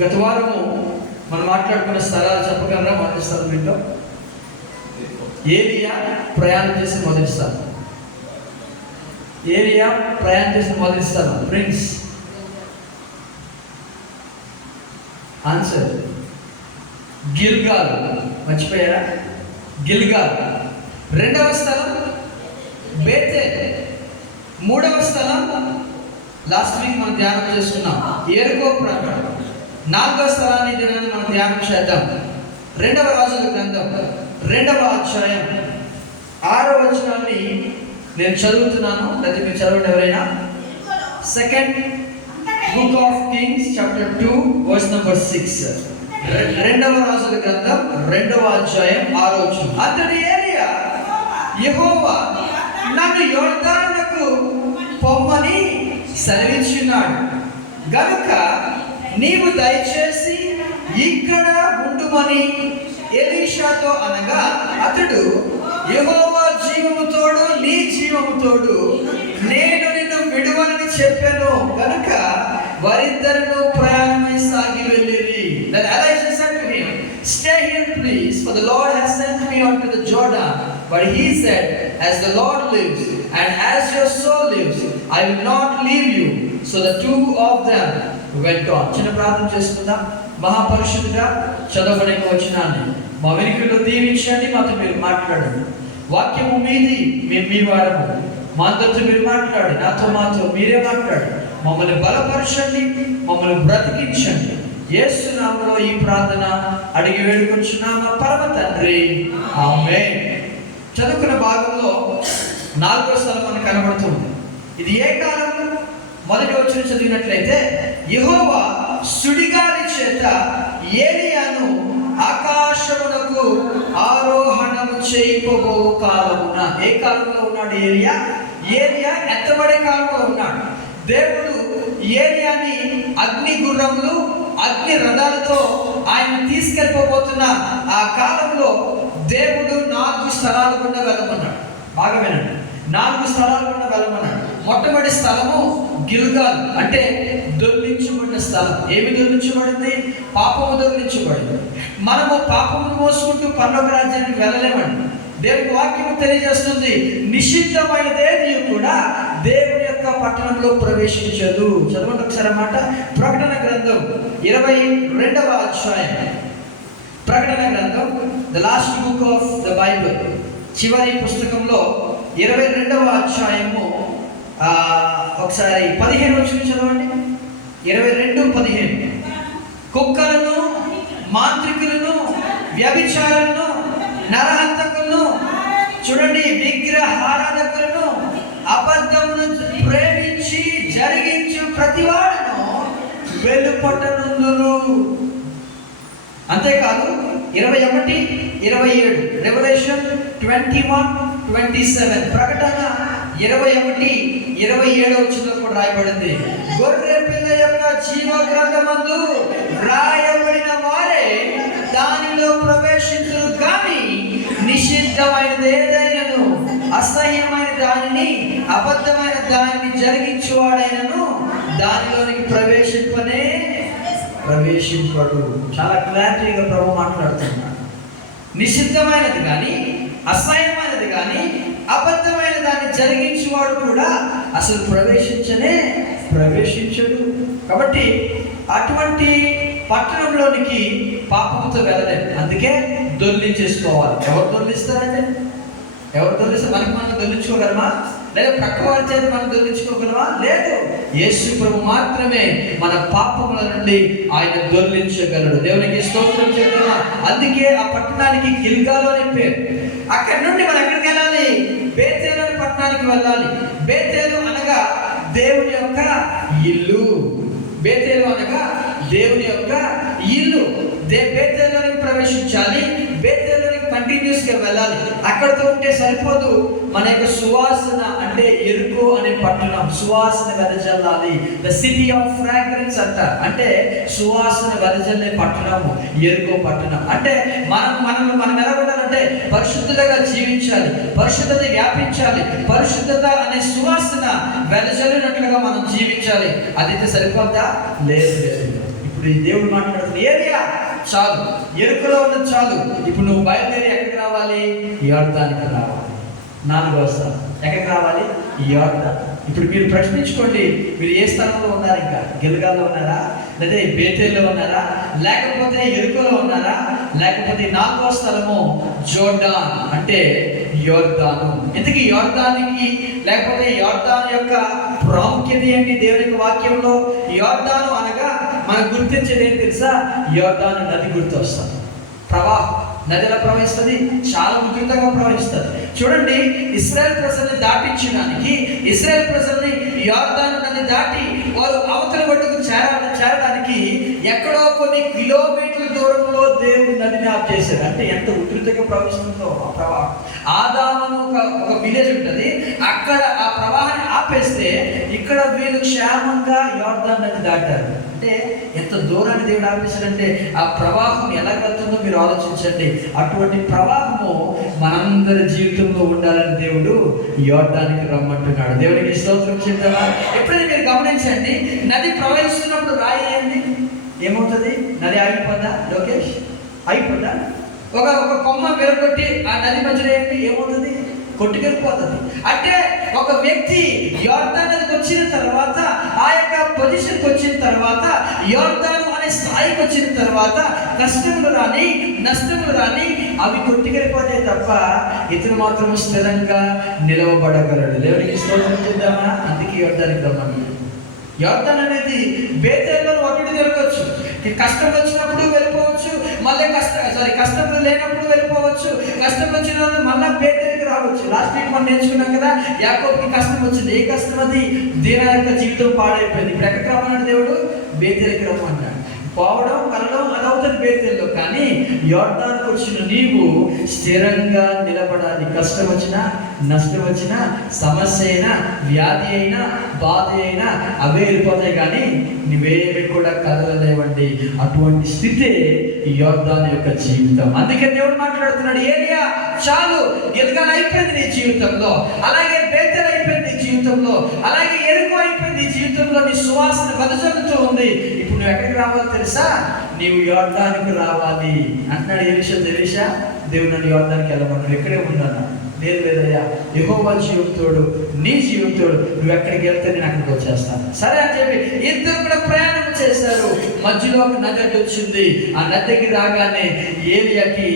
గత వారము మనం మాట్లాడుకున్న స్థలాలు చెప్పగలరా? మొదటి స్థలం ఏంటో? ఏలియా ప్రయాణం చేసిన మొదటి స్థలం. ఏలియా ప్రయాణం చేసిన మొదటి స్థలం ప్రిన్స్. ఆన్సర్ గిల్గాల్. మర్చిపోయారా? గిల్గాల్. రెండవ స్థలం బేతేల్. మూడవ స్థలం లాస్ట్ వీక్ మనం ధ్యానం చేసుకున్నాం, ఎరికో ప్రాంతం. నాలుగవ స్థలాన్ని దినాన్ని మనం ధ్యానం చేద్దాం. రెండవ రాజుల గ్రంథం 2వ అధ్యాయం 6వ వచనాన్ని నేను చదువుతున్నాను, లేదా మీరు చదవండి ఎవరైనా. Second book of Kings chapter 2 verse number 6. రెండవ రాజుల గ్రంథం 2వ అధ్యాయం 6వ వచనం. అతడు ఏలియా, యెహోవా నన్ను యొర్దానుకు పొమ్మని సెలవించున్నాడు గనుక నీవు దయచేసి ఇక్కడ ఉండుమని ఎలీషాతో అనగా, అతడు యెహోవా జీవము తోడు నీ జీవము తోడు నేను నిన్ను విడువనని చెప్పాను గనుక వారిద్దరూ ప్రయాణమై సాగి వెళ్ళిరి. Then Elisha said to him, stay here please, for the Lord has sent me unto the Jordan. But he said, as the Lord lives and as your soul lives, I will not leave you. So the two of them went on. చిన్న ప్రార్థన చేసుకుందాం. మహాపరిశుద్ధుడా, చదవబడిన వచనాన్ని మా వెనుకల్లో దీవించండి, మాతో మీరు మాట్లాడండి. వాక్యము మీది, మేము మీ వారము. మా అందరితో మీరు మాట్లాడి, మాతో మీరే మాట్లాడి మమ్మల్ని బలపరచండి, మమ్మల్ని బ్రతికించండి. యేసు నామములో ఈ ప్రార్థన అడిగి వేడుకొంచున్నాము పరమ తండ్రి, ఆమేన్. చదువుకున్న భాగంలో 4వ స్థలం మనకు కనబడుతుంది. ఇది ఏ కాలం? మొదటి వచనం చదివినట్లయితే, యెహోవా సుడిగాలి చేత ఏలియాను ఆకాశమునకు ఆరోహణము చేయబో కాలమున. ఏ కాలంలో ఉన్నాడు ఏలియా? ఏలియా ఎత్తబడే కాలంలో ఉన్నాడు. దేవుడు ఏలియాని అగ్ని గుర్రములు, అగ్ని రథాలతో ఆయన తీసుకెళ్ళిపోబోతున్న ఆ కాలంలో దేవుడు 4 స్థలాలు గుండా వెళ్ళమన్నాడు. బాగా వినండి, 4 స్థలాలు గుండా వెళ్ళమన్నాడు. మొట్టమొదటి స్థలము గిల్గాల్, అంటే దొర్లించబడిన స్థలం. ఏమి దొర్లించబడింది? పాపము దొర్లించబడింది. మనము పాపమును మోసుకుంటూ పరలోక రాజ్యానికి వెళ్ళలేమండి. దేవుని వాక్యము తెలియజేస్తుంది, నిషిద్ధమైనదేది కూడా దేవుని యొక్క పట్టణంలో ప్రవేశించదు. చదవండి ఒకసారి అన్నమాట. ప్రకటన గ్రంథం 22వ అధ్యాయం. ప్రకటన గ్రంథం, the last book of the Bible, చివరి పుస్తకంలో 22వ అధ్యాయము ఒకసారి 15 వచనం చదవండి. 22:15. కుక్కలను, మాంత్రికులను, వ్యభిచారులను, నరహంతకులను, చూడండి, విగ్రహారాధకులను, అబద్ధమును ప్రేమించి జరిగించు ప్రతివాడును వెలుపటనుందురు. అంతేకాదు 21, 27, రెవల్యూషన్ 21:27, ప్రకటన 21, 27 వచనంలో కూడా రాయబడింది, గొర్రె పిల్ల యొక్క జీవ గ్రంథమందు రాయబడిన వారే దానిలో ప్రవేశించురు కానీ నిషిద్ధమైనది ఏదైనను, అసహ్యమైన దానిని, అబద్ధమైన దానిని జరిగించువాడైనను దానిలోనికి ప్రవేశింపడు. చాలా క్లారిటీగా ప్రభు మాట్లాడుతున్నాడు. నిషిద్ధమైనది కానీ, అసహ్యమైనది కానీ, అబద్ధమైన దాన్ని జరిగించేవాడు కూడా అసలు ప్రవేశించడు. కాబట్టి అటువంటి పట్టణంలోనికి పాపంతో వెళ్ళలేదు. అందుకే దొర్లించేసుకోవాలి. ఎవరు దొర్లిస్తారంటే? ఎవరు దొర్లిస్తారు? మనం దొర్లించుకోగలమా? లేదా ప్రక్క వారి చేత మనం దొర్లించుకోగలమా? లేదు. యేసు ప్రభు మాత్రమే మన పాపముల నుండి ఆయన దొర్లించగలడు. దేవునికి స్తోత్రం చెప్తున్నా. అందుకే ఆ పట్టణానికి గిల్గాలు అని పేరు. అక్కడి నుండి మనం ఎక్కడికి వెళ్ళాలి? బేతేలు అనే పట్టణానికి వెళ్ళాలి. బేతేలు అనగా దేవుని యొక్క ఇల్లు. బేతేలు అనగా దేవుని యొక్క ఇల్లు. బేతేలులోనికి ప్రవేశించాలి. బేతేలులోనికి కంటిన్యూస్ గా వెళ్ళాలి. అక్కడితో ఉంటే సరిపోదు. మన యొక్క సువాసన, అంటే ఎరుకో అనే పట్టణం సువాసన వెదజల్లాలి. ద సిటీ ఆఫ్ ఫ్రాగ్రెన్స్ అంటారు. అంటే సువాసన వెదజల్లే పట్టణము ఎరుకో పట్టణం. అంటే మనం ఎలా ఉండాలంటే పరిశుద్ధులుగా జీవించాలి, పరిశుద్ధత వ్యాపించాలి, పరిశుద్ధత అనే సువాసన వెదజల్లినట్లుగా మనం జీవించాలి. అదైతే సరిపోద్దా? లేదు. ఇప్పుడు ఇప్పుడు ఈ దేవుడు మాట్లాడుతున్న ఏరియా చాలు, ఎరుకలో ఉన్నది చాలు. ఇప్పుడు నువ్వు బయలుదేరి ఎక్కడికి రావాలి? యోర్దానికి రావాలి. 4వ స్థలం ఎక్కడికి రావాలి? యోర్దాన్. ఇప్పుడు మీరు ప్రశ్నించుకోండి, మీరు ఏ స్థలంలో ఉన్నారు? ఇంకా గిల్గాల్లో ఉన్నారా, లేదా బేతేల్లో ఉన్నారా, లేకపోతే ఎరుకలో ఉన్నారా, లేకపోతే 4వ స్థలము జోర్డాన్ అంటే యోర్దాను. ఇంతకీ యోర్దానికి లేకపోతే యోర్దాను యొక్క ప్రాముఖ్యత ఏంటి దేవుని వాక్యంలో? యోర్దాను అనగా మనకు గుర్తించేది ఏంటి తెలుసా? యోర్దాను నది గుర్తు వస్తుంది. ప్రవాహం, నది ఎలా ప్రవహిస్తుంది? చాలా ఉధృతంగా ప్రవహిస్తుంది. చూడండి, ఇశ్రాయేల్ ప్రజల్ని దాటించడానికి, ఇశ్రాయేల్ ప్రజల్ని యోర్దాను నది దాటి వారు అవతల ఒడ్డుకు చేరడానికి ఎక్కడో కొన్ని కిలోమీటర్ల దూరంలో దేవుడు నదిని ఆఫ్ చేశారు. అంటే ఎంత ఉధృతంగా ప్రవహిస్తుందో ఆ ప్రవాహం. ఆదాము ఒక విలేజ్ ఉంటుంది, అక్కడ ఆ ప్రవాహాన్ని ఆపేస్తే ఇక్కడ వీళ్ళు క్షేమంగా యోర్దాను నది దాటారు. అంటే ఎంత దూరాన్ని దేవుడు ఆపేశాడంటే ఆ ప్రవాహం ఎలా వెళ్తుందో మీరు ఆలోచించండి. అటువంటి ప్రవాహము మనందరి జీవితంలో ఉండాలని దేవుడు యోర్దానికి రమ్మంటున్నాడు. దేవునికి స్తోత్రం చెప్తావా? ఎప్పుడైనా మీరు గమనించండి, నది ప్రవహిస్తున్నప్పుడు రాయి ఏంది ఏమవుతుంది? నది ఆగిపోదా? లోకేష్, ఆగిపోదా? ఒక కొమ్మ విరగొట్టి ఆ నది మధ్యలో ఏంటి ఏమవుతుంది? కొట్టుకెళ్ళిపోతుంది. అంటే ఒక వ్యక్తి యోర్దాను నదికి వచ్చిన తర్వాత, ఆ యొక్క పొజిషన్కి వచ్చిన తర్వాత, యోర్దాను అనే స్థాయికి వచ్చిన తర్వాత కష్టములు రాని, నష్టములు రాని, అవి కొట్టుకెళ్ళిపోతే తప్ప ఇతను మాత్రం స్థిరంగా నిలవబడగలడు. దేవునికి స్తోత్రం చేద్దామా? అందుకే యోర్దానికి రమ్మన్నాడు. యోర్దాను అనేది బేతేల్లో ఒకటి జరగవచ్చు. కష్టం వచ్చినప్పుడు వెళ్ళిపోవచ్చు, మళ్ళీ కష్టం లేనప్పుడు వెళ్ళిపోవచ్చు, కష్టం వచ్చిన మళ్ళీ బేతేలికి రావచ్చు. లాస్ట్ వీక్ మనం నేర్చుకున్నాం కదా, యాకోబుకి కష్టం వచ్చింది. ఏ కష్టం అది? దీనా యొక్క జీవితం పాడైపోయింది. ఇప్పుడు ఎక్కడికి రమ్మన్నాడు దేవుడు? బేతేలికి రమ్మన్నాడు. పోవడం వెళ్ళడం అది అవుతుంది బేతేల్లో, కానీ యోర్దానుకు వచ్చిన నీవు స్థిరంగా నిలబడాలి. కష్టం వచ్చినా, నష్టం వచ్చినా, సమస్య అయినా, వ్యాధి అయినా, బాధ అయినా అవే వెళ్ళిపోతాయి, కానీ నువ్వేమి కూడా కదలలేవండి. అటువంటి స్థితే ఈ యోర్దాను యొక్క జీవితం. అందుకే దేవుడు మాట్లాడుతున్నాడు, ఏరియా చాలు, గిల్గాల్ అయిపోయింది నీ జీవితంలో, అలాగే బేతేల్ అయిపోయింది నీ జీవితంలో, అలాగే ఎరుకు అయిపోయింది నీ జీవితంలో. నీ సువాసన వెదజల్లుతూ ఉంది. ఇప్పుడు నువ్వు ఎక్కడికి రావాలో తెలుసా? నీవు యోర్దానికి రావాలి అంటున్నాడు ఎలీషా. దేవుడు నన్ను యోర్దానికి వెళ్ళమన్నాడు. ఎక్కడే ఉన్నాను? లేదయ్యా, యెహోవా జీవితోడు, నీ జీవితోడు, నువ్వు ఎక్కడికి వెళ్తే నేను అక్కడికి వచ్చేస్తాను. సరే అని చెప్పి ఇద్దరు కూడా ప్రయాణం చేశారు. మధ్యలో ఒక నది వచ్చింది. ఆ నదికి రాగానే ఏలియాకి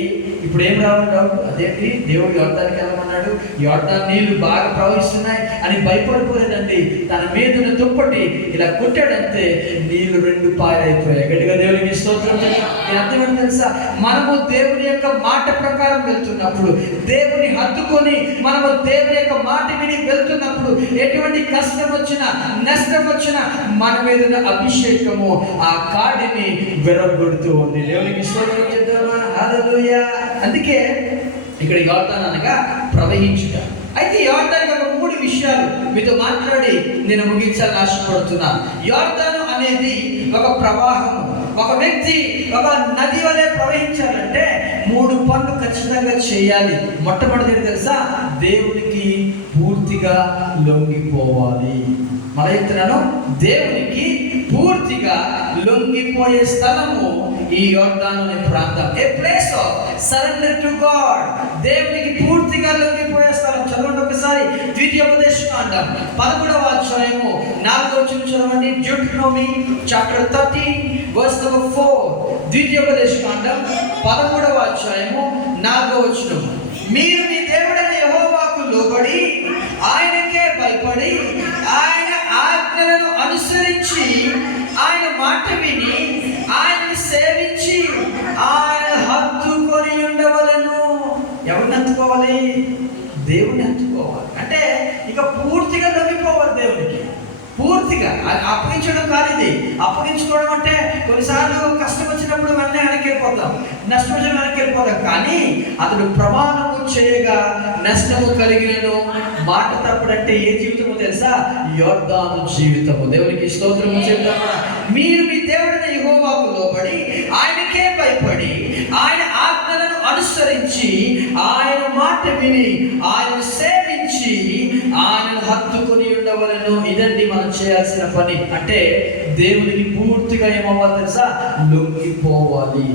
ఇప్పుడు ఏం రావడం? అదేంటి, దేవుడు యోర్దానికి వెళ్ళమన్నాడు, యోర్దాను నీళ్లు బాగా ప్రవహిస్తున్నాయి అని భయపడిపోలేదండి. తన మీద దుప్పటి ఇలా కొట్టాడంతే నీళ్లు 2 పారైపోయాయి. గట్టిగా దేవునికి స్తోత్రం. నేను అర్థమని తెలుసా? మనము దేవుని యొక్క మాట ప్రకారం వెళ్తున్నప్పుడు, దేవుని హత్తుకొని మనము దేవుని యొక్క మాట విని వెళ్తున్నప్పుడు, ఎటువంటి కష్టం వచ్చినా, నష్టం వచ్చినా మన మీద అభిషేకము ఆ కాడిని వెరగొడుతూ ఉంది. దేవునికి స్తోత్రం చేద్దామా? హల్లెలూయా. అందుకే ఇక్కడ యోర్దాను అనగా ప్రవహించుట. అయితే యోర్దానికి ఒక 3 విషయాలు మీతో మాట్లాడి నేను ముగించాలని ఆశపడుతున్నాను. యోర్దాను అనేది ఒక ప్రవాహము. ఒక వ్యక్తి ఒక నది వలె ప్రవహించాలంటే 3 పనులు ఖచ్చితంగా చేయాలి. మొట్టమొదటిది తెలుసా? దేవునికి పూర్తిగా లొంగిపోవాలి. మళ్ళీ చెప్తున్నాను, దేవునికి పూర్తిగా లొంగిపోయే స్థలము ఈ యోర్దాను అనే ప్రాంతం. A place of surrender to God. దేవునికి పూర్తిగా లొంగిపోయే స్థలం. చదవండి ఒకసారి, ద్వితీయోపదేశకాండం 11వ అధ్యాయము 4వ వచనం చదవండి. డ్యూటెరోనమీ చాప్టర్ 13 వర్స్ నంబర్ 4. ద్వితీయోపదేశకాండం 11వ అధ్యాయము 4వ వచనం. మీరు మీ దేవుడైన యెహోవాకు లోబడి, ఆయనకే భయపడి, ఆయన ఆజ్ఞలను అనుసరించి, ఆయన మాట విని, ఆయనను సేవించి, ఆయన హత్తుకొని ఉండవలెను. ఎవరిని హత్తుకోవాలి? దేవుని హత్తుకోవాలి. అంటే ఇక పూర్తిగా లొంగిపోవాలి దేవునికి. పూర్తిగా అప్పగించడం కాదు ఇది. అప్పగించుకోవడం అంటే కొన్నిసార్లు కష్టం వచ్చినప్పుడు వెంటనే వెనక్కి వెళ్ళిపోతాం, నష్టం వచ్చిన వెనక్కి వెళ్ళిపోతాం. కానీ అతడు ప్రమాణము చేయగా నష్టము కలిగినను మాట తప్పుడంటే ఏ జీవితమో తెలుసా? యోర్దాను జీవితము. దేవునికి స్తోత్రము చెప్తామా? మీరు మీ దేవుడైన యెహోవాకు లోబడి, ఆయనకే భయపడి, ఆయన ఆజ్ఞలను అనుసరించి, ఆయన మాట విని, ఆయన సేవించి, ఆయన హత్తుకొని ఉండవలెను. ఇదండి మనం చేయాల్సిన పని అంటే దేవునికి పూర్తిగా ఏమవ్వాలి తెలుసా? లొంగిపోవాలి.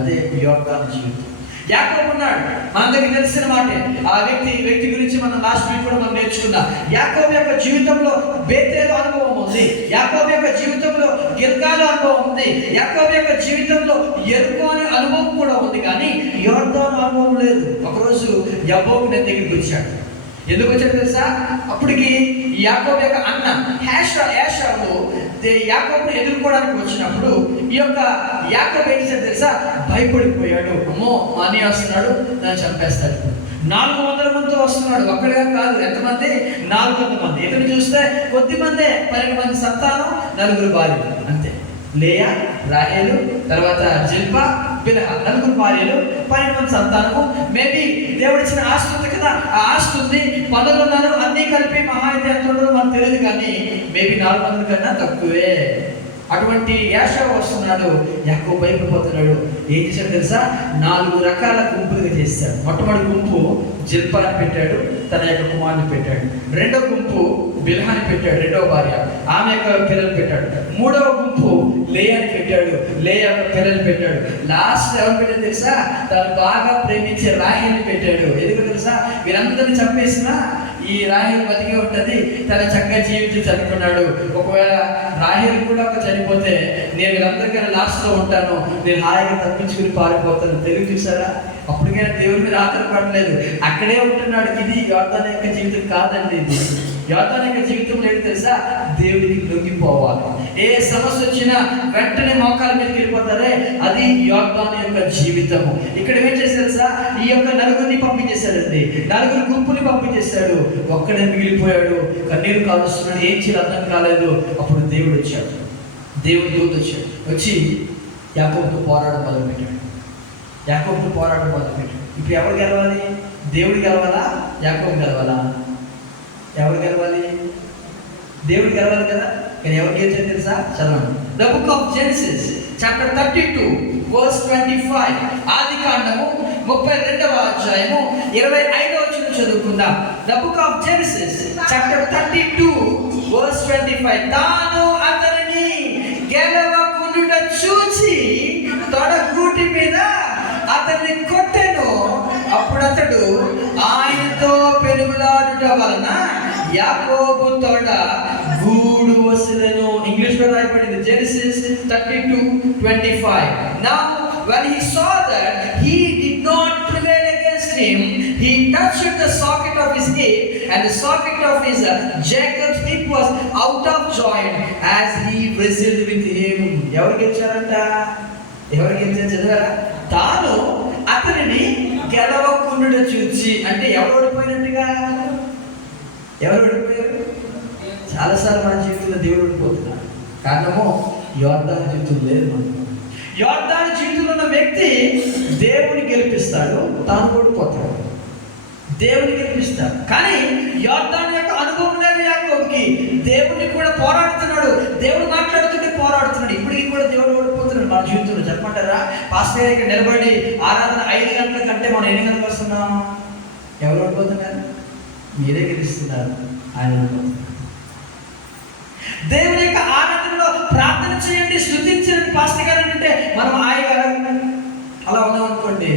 అదే యోర్దాను జీవితం. యాకోబు ఉన్నాడు, మన దగ్గర తెలిసిన మాటే. ఆ వ్యక్తి గురించి మనం లాస్ట్ వీక్ కూడా మనం నేర్చుకున్నాం. యాకోబు యొక్క జీవితంలో బేతేలు అనుభవం ఉంది, యాకోబు యొక్క జీవితంలో గిల్గాలు అనుభవం ఉంది, యాకోబు యొక్క జీవితంలో యెరికో అనే అనుభవం కూడా ఉంది, కానీ యోర్దాను అనుభవం లేదు. ఒకరోజు యాకోబు నేను దగ్గరికి వచ్చాడు. ఎందుకు వచ్చాడు తెలుసా? అప్పటికి యాకోబు యొక్క అన్న ఏశావు యాకోబుని ఎదుర్కోవడానికి వచ్చినప్పుడు ఈ యొక్క యాకోబు ఏం చేశాడు తెలుసా? భయపడిపోయాడు. అమ్మో, అని వస్తున్నాడు, నన్ను చంపేస్తాడు. 400 మందితో వస్తున్నాడు, ఒక్కడిగా కాదు. ఎంతమంది? 400 మంది. ఇతను చూస్తే కొద్ది మందే, 12 మంది సంతానం, 4 భార్యలు అంతే. లేయా, రాహేలు, తర్వాత జిల్పా, బిల్హా, 4 భార్యలు, 12 మంది సంతానము. మేబీ దేవుడు ఇచ్చిన ఆస్తి ఉంది కదా, ఆ ఆస్తి ఉంది, పనులు ఉన్నారు, అన్నీ కలిపి మహా అయితే ఎంత ఉండదు మనకు తెలియదు, కానీ మేబీ 4 మంది కన్నా తక్కువే. అటువంటి యాకోబు వస్తున్నాడు, యాకోబు భయపడిపోతున్నాడు. ఏం చేశాడు తెలుసా? 4 రకాల గుంపులుగా చేస్తాడు. మొట్టమొదటి గుంపు జిల్పాని పెట్టాడు, తన యొక్క కుమారుని పెట్టాడు. రెండో గుంపు బిల్హాని పెట్టాడు, రెండవ భార్య, ఆమె యొక్క పిల్లలు పెట్టాడు. మూడవ గుంపు లేయాని పెట్టాడు, లేయా యొక్క పిల్లలు పెట్టాడు. లాస్ట్ ఎవరు పెట్టాడు తెలుసా? తను బాగా ప్రేమించే రాహేల్ని పెట్టాడు. ఎందుకు తెలుసా? వీరందరినీ చంపేసినా ఈ రాహేల్ బతికే ఉంటుంది, తన చక్కగా జీవితం చదువుకున్నాడు. ఒకవేళ రాహేల్ కూడా ఒక చనిపోతే నేను వీళ్ళందరికైనా లాస్ట్లో ఉంటాను, నేను హాయిగా తప్పించుకుని పారిపోతాను. తెలుగు చూసారా? అప్పటికైనా దేవుడి మీద ఆధారపడలేదు, అక్కడే ఉంటున్నాడు. ఇది యోర్దాను యొక్క జీవితం కాదండి. ఇది యోర్దాను యొక్క జీవితం లేదు తెలుసా? దేవుడికి లొంగిపోవాలి. ఏ సమస్య వచ్చినా వెంటనే మోకాల మీదకి వెళ్ళిపోతారే, అది యోర్దాను యొక్క జీవితము. ఇక్కడ ఏం చేశారు తెలుసా? ఈ యొక్క 4 పంపించేశాడండి, 4 గుంపుని పంపించేశాడు. ఒక్కడే మిగిలిపోయాడు, కన్నీరు కాలుస్తున్నాడు, ఏం చేయాలి అర్థం కాలేదు. అప్పుడు దేవుడు వచ్చాడు, దేవుడు దూత వచ్చాడు, వచ్చి యాకోబుతో పోరాటం మొదలుపెట్టాడు. ఇప్పుడు ఎవరు గెలవాలి? దేవుడు గెలవాలా? యాకోబు గెలవాలా? ఎవరు గెలవాలి? దేవుడు గెలవాలి కదా, కానీ ఎవరు గెలిచారు తెలుసా? చదవండి. The book of Genesis chapter 32 verse 25. ఆదికాండము 32వ అధ్యాయము 25వ వచనం చదువుకుందాం. The book of Genesis chapter 32 verse 25. తాను అతనిని గెలవకుండుట చూచి తొడగూటి మీద అతన్ని కొట్టెను. అప్పుడు అతడు ఆయనతో పెనుగులాడుట వలన యాకోబు తొడ గూడు వసెను. ఇంగ్లీష్ లో రాయబడింది Genesis 32:25. Now when he saw that he did not prevail against him, he touched the socket of his hip, and the socket of his Jacob's hip was out of joint as he wrestled with him. ఎవరు గెలిచారంట? చదివారా? తాను అతనిని గెలవకుండా చూచి, అంటే ఎవరు ఓడిపోయినట్టుగా? ఎవరు ఓడిపోయారు? చాలాసార్లు మన జీవితంలో దేవుడు ఓడిపోతున్నాడు. కారణము యోర్దాను జీవితం లేదు. మనకు యోర్దాను జీవితంలో ఉన్న వ్యక్తి దేవుని గెలిపిస్తాడు, తాను ఓడిపోతాడు. దేవుని గెలిపిస్తాడు, కానీ యోర్దాను యొక్క అనుభవం లేదు యాకోబుకి. దేవుడిని కూడా పోరాడుతున్నాడు, దేవుడు మాట్లాడుతుంటే పోరాడుతున్నాడు. ఇప్పటికీ కూడా దేవుడు ఓడిపోతున్నాడు మన జీవితంలో. చెప్పమంటారా? పాస్టర్ గారు ఇక్కడ నిలబడి ఆరాధన 5 గంటల కంటే మనం ఎన్ని గంటలకు వస్తున్నాం? ఎవరు ఓడిపోతున్నారు? మీరే గెలుస్తున్నారు, ఆయన ఓడిపోతున్నారు. దేవుని యొక్క ఆరాధనలో ప్రార్థన చేయండి, స్తుతించండి పాస్టర్ గారు అంటే మనం హాయిగా అలా ఉన్నాం అనుకోండి.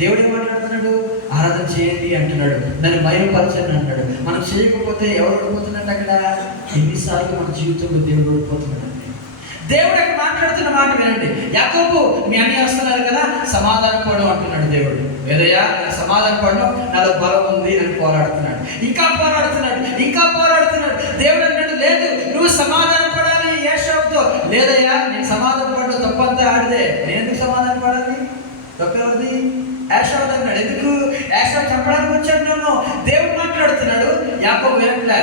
దేవుడు ఏం మాట్లాడుతున్నాడు? ఆరాధన చేయండి అంటున్నాడు, దాన్ని మహిమపరచండి అంటున్నాడు. మనం చేయకపోతే ఎవరు ఓడిపోతున్నాడు? అక్కడ ఎన్నిసార్లు మన జీవితంలో దేవుడు ఓడిపోతున్నాడు. దేవుడు అక్కడ మాట్లాడుతున్న మాట వినండి. యాకోబు, మీ అన్నీ వస్తున్నారు కదా, సమాధాన పడు అంటున్నాడు దేవుడు. ఏదయ్యా సమాధాన పడడం, నాలో బలం ఉంది అని పోరాడుతున్నాడు. ఇంకా పోరాడుతున్నాడు. దేవుడు అన్నాడు, లేదు నువ్వు సమాధాన పడాలి ఏశావుతో. లేదయ్యా నేను సమాధాన పడడం, తప్పంతా ఆడిదే, నేను ఎందుకు సమాధాన పడాలి? తప్పేది ఏశావు అన్నాడు. ఎందుకు? ఏశావు చెప్పడానికి వచ్చాడు నన్ను. దేవుడు మాట్లాడుతున్నాడు, యాకోబు వినట్లే.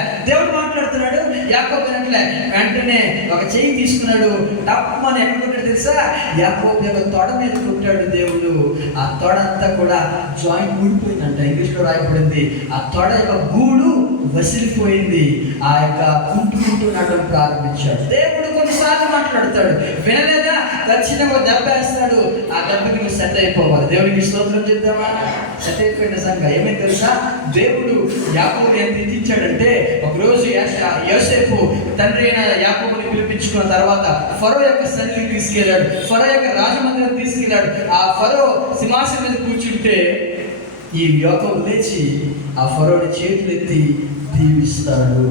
యాకోబు వినట్లే. వెంటనే ఒక చెయ్యి తీసుకున్నాడు, టప్పని ఎక్కడ కొట్టాడు తెలుసా? యాకోబు యొక్క తొడ మీద కొట్టాడు దేవుడు. ఆ తొడ అంతా కూడా జాయింట్ ఊడిపోయిందంట. ఇంగ్లీష్లో రాయబడింది, ఆ తొడ యొక్క గూడు వసిలిపోయింది. ఆ యొక్క కుంటుకుంటూ నడవడం ప్రారంభించాడు. దేవుడు కొన్నిసార్లు మాట్లాడతాడు, వినలేదా? ఖచ్చితంగా దెబ్బ వేస్తాడు. ఆ దెబ్బకి నువ్వు సెట్ అయిపోవాలి. దేవునికి స్తోత్రం చెప్తామా? సెట్ అయిపోయిన సంఘం ఏమైంది తెలుసా? దేవుడు యాకోబుని ఎంత ఇచ్చాడంటే, ఒకరోజు యోసేపు తండ్రి అయిన యాకోబుని పిలిపించుకున్న తర్వాత ఫరో యొక్క సన్నిధికి తీసుకెళ్ళాడు. ఫరో యొక్క రాజమందిరం తీసుకెళ్ళాడు. ఆ ఫరో సింహాసనం మీద కూర్చుంటే ఈ యాకోబు లేచి ఆ ఫరోని చేతులెత్తి దీవిస్తాడు.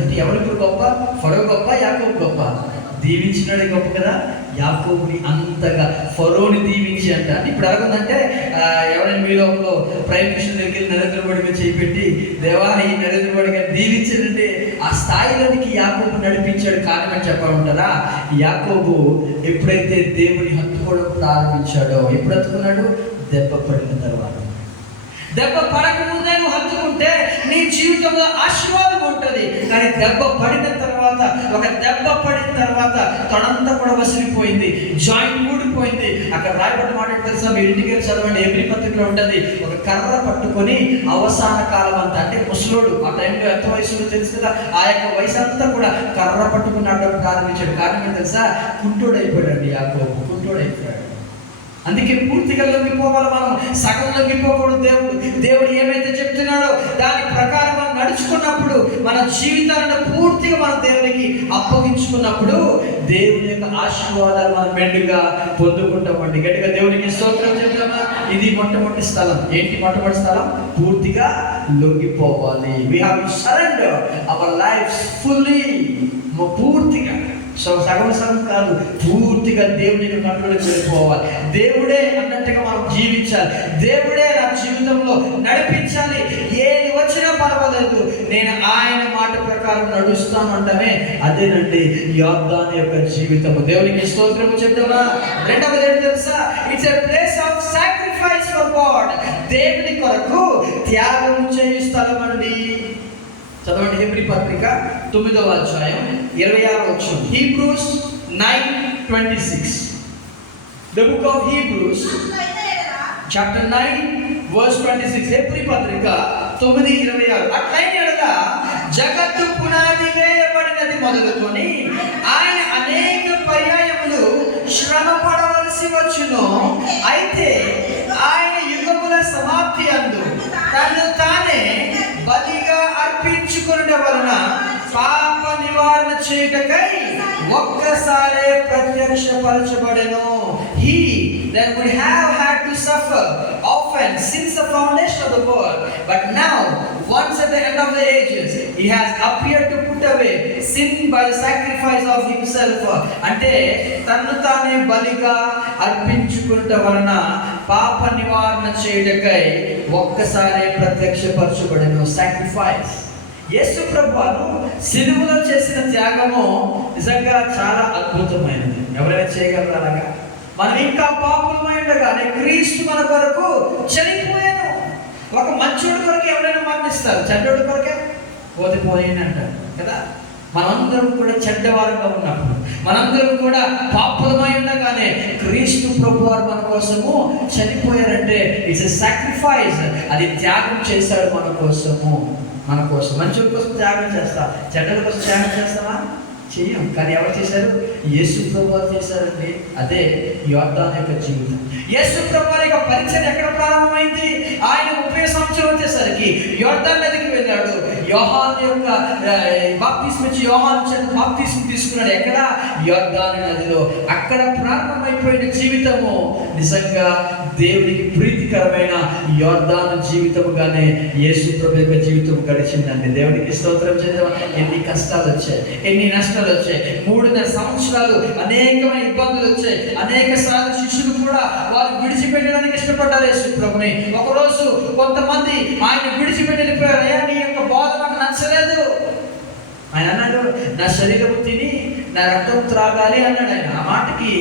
అంటే ఎవరు ఇప్పుడు గొప్ప? ఫరో గొప్ప, యాకోబు గొప్ప? దీవించినాడు గొప్ప కదా. యాకోబుని అంతగా ఫరోని దీవించి అంట. ఇప్పుడు ఎలాగుందంటే, ఎవరైనా మీలో ప్రైమ్ మినిస్టర్ దగ్గరికి నరేంద్ర మోడీ మీద చేపెట్టి, దేవా ఈ నరేంద్ర మోడీ గారిని దీవించాడంటే ఆ స్థాయిలోనికి యాకోబు నడిపించాడు. కారణం చెప్పాలంటారా? యాకోబు ఎప్పుడైతే దేవుని హత్తుకోవడం ప్రారంభించాడో, ఎప్పుడు హత్తుకున్నాడు? దెబ్బ పడిన తర్వాత. దెబ్బ పడకముందే నువ్వు హత్తుకుంటే నీ జీవితంలో ఆశీర్వాదం ఉంటుంది. కానీ దెబ్బ పడిన తర్వాత, ఒక దెబ్బ పడిన తర్వాత తొడంతా కూడా వసిలిపోయింది, జాయింట్ ఊడిపోయింది. అక్కడ రాయబడిన మాట తెలుసా? మీరు ఇంటికి వెళ్ళి చదవండి, ఎబ్రీ పత్రికలో ఉంటుంది. ఒక కర్ర పట్టుకొని అవసాన కాలం అంతా, అంటే ముసలోడు ఆ టైంలో ఎంత వయసు తెలుసు కదా, ఆ యొక్క వయసు అంతా కూడా కర్ర పట్టుకుని ఆడడం ప్రారంభించాడు. కారణం ఏంటి తెలుసా? కుంటోడైపోయాడు యాకోబు, కుంటోడైపోయాడు. అందుకే పూర్తిగా లొంగిపోవాలి మనం, సగం లొంగిపోకూడదు. దేవుడు ఏమైతే చెప్తున్నాడో దాని ప్రకారం మనం నడుచుకున్నప్పుడు, మన జీవితాలను పూర్తిగా మనం దేవునికి అప్పగించుకున్నప్పుడు దేవుని యొక్క ఆశీర్వాదాలు మనం మెండుగా పొందుకుంటామండి. గట్టిగా దేవునికి స్తోత్రం చెప్తామా? ఇది మొట్టమొదటి స్థలం. ఏంటి మొట్టమొదటి స్థలం? పూర్తిగా లొంగిపోవాలి. we have to surrender our lives fully. పూర్తిగా, సగం కాదు, పూర్తిగా దేవుని కంట్రోల్కి వెళ్ళిపోవాలి. దేవుడే అన్నట్టుగా మనం జీవించాలి. దేవుడే నా జీవితంలో నడిపించాలి. ఏది వచ్చినా పర్వాలేదు, నేను ఆయన మాట ప్రకారం నడుస్తాను అంటమే అదేనండి యోర్దాను యొక్క జీవితము. దేవునికి స్తోత్రము చెప్తామా? రెండవది ఏంటి తెలుసా? It's a place of sacrifice for God. దేవుని కొరకు త్యాగం చేయు స్థలం అండి. చదవండి, హెబ్రీ పత్రిక 9వ అధ్యాయం 26వ వచనం. Hebrews 9:26. The book of Hebrews chapter 9 verse 26. Hebrew పత్రిక 9:26. అట్లైనగా జగత్తు పునాది వేయబడినది మొదలుకొని ఆయన అనేక పర్యాయములు శ్రమ పడవలసి వచ్చును. అయితే ఆయన యుగముల సమాప్తి అందు తను తానే బలిగా అర్పించుకున్న వలన పాప నివారణ చేయుటకై ఒక్కసారే ప్రత్యక్షపరచబడెను. He that would have had to suffer often since the foundation of the world, but now once at the end of the ages he has appeared to put away sin by the sacrifice of himself. అంటే తన్ను తానే బలిగా అర్పించుకున్న వలన పాప నివారణ చేయుటకై ఒక్కసారే ప్రత్యక్షపరచబడెను. Sacrifice. యేసు ప్రభువును సిలువలో చేసిన త్యాగము నిజంగా చాలా అద్భుతమైనది. ఎవరైనా చేయగలరా అలాగా? మనం ఇంకా పాపులమై ఉండగానే క్రీస్తు మన కొరకు చనిపోయాను. ఒక మంచోడి కొరకు ఎవరైనా మరణిస్తారు, చెడ్డోడి కొరకే పోతే అంటారు కదా. మనందరం కూడా చెడ్డవారుగా ఉన్నప్పుడు, మనందరం కూడా పాపులమై ఉండగానే క్రీస్తు ప్రభువారు మన కోసము చనిపోయారంటే ఇట్స్ ఎ సాక్రిఫైస్. అది త్యాగం చేశాడు మన కోసము. మంచుల కోసం త్యాగం చేస్తా, చెడ్డల కోసం త్యాగం చేస్తామా? చెయ్యం. కానీ ఎవరు చేశారు? యేసు ప్రభువారు చేశారండి. అదే యోర్దాను యొక్క జీవితం. యేసు ప్రభువారి యొక్క పరిచయం ఎక్కడ ప్రారంభమైంది? ఆయన 30 సంవత్సరాలు వచ్చేసరికి యోర్దాను నదికి వెళ్ళాడు. యోహాను యొక్క బాప్తిస్మం ఇచ్చి యోహాను చేత బాప్తిస్మం తీసుకున్నాడు. ఎక్కడ? యోర్దాను నదిలో. అక్కడ ప్రారంభమైపోయిన జీవితము నిజంగా దేవునికి ప్రీతికరమైన యోర్దాను జీవితముగానే యేసు ప్రభు యొక్క జీవితం గడిచిందండి. దేవునికి స్తోత్రం చేద్దాం. ఎన్ని కష్టాలు వచ్చాయి, ఎన్ని నష్టాలు వచ్చాయి. 3.5 సంవత్సరాలు అనేకమైన ఇబ్బందులు వచ్చాయి. అనేక సార్లు శిష్యులు కూడా వారు విడిచిపెట్టడానికి ఇష్టపడ్డారు యేసు ప్రభుని. ఒకరోజు కొంతమంది ఆయన విడిచిపెట్టి వెళ్ళిపోయారు. అయ్యా, నీ యొక్క బోధ నాకు నచ్చలేదు. ఆయన అన్నాడు, నా శరీరం తిని నా రక్తం త్రాగాలి అన్నాడు ఆయన. ఆ మాటకి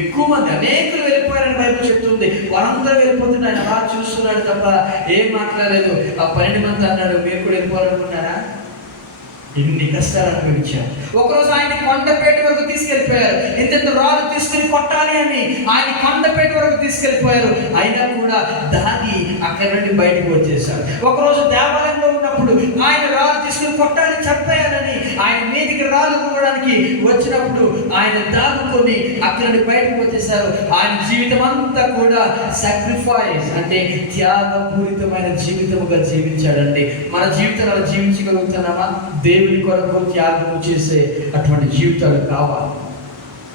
ఎక్కువ మంది, అనేకులు వెళ్ళిపోయారని బైబిల్ చెప్తుంది. వారందరూ వెళ్ళిపోతుంటే ఆయన అలా చూస్తున్నాడు తప్ప ఏం మాట్లాడలేదు. ఆ 12 మంది అన్నాడు, మీరు కూడా వెళ్ళిపోవాలనుకున్నారా? ఎన్ని కష్టాలు అనుభవించారు. ఒకరోజు ఆయన కొండపేట వరకు తీసుకెళ్ళిపోయారు. ఇంత రాళ్ళు తీసుకుని కొట్టాలి అని ఆయన కొండపేట వరకు తీసుకెళ్ళిపోయారు. అయినా కూడా దాగి అక్కడి నుండి బయటకు వచ్చేసారు. ఒకరోజు దేవాలయంలో ఉన్నప్పుడు ఆయన రాళ్ళు తీసుకుని కొట్టాలని చెప్పారని ఆయన మీదికి రాళ్ళు కొట్టడానికి యుద్ధానికి వచ్చినప్పుడు ఆయన దాక్కుని అక్కడి బయటకు వచ్చేసారు. ఆయన జీవితం అంతా కూడా సాక్రిఫైస్ అంటే త్యాగపూరితమైన జీవితముగా జీవించాడండి. మన జీవితాలు జీవించగలుగుతున్నామా? దేవుని కొరకు త్యాగం చేసే అటువంటి జీవితాలు కావాలి.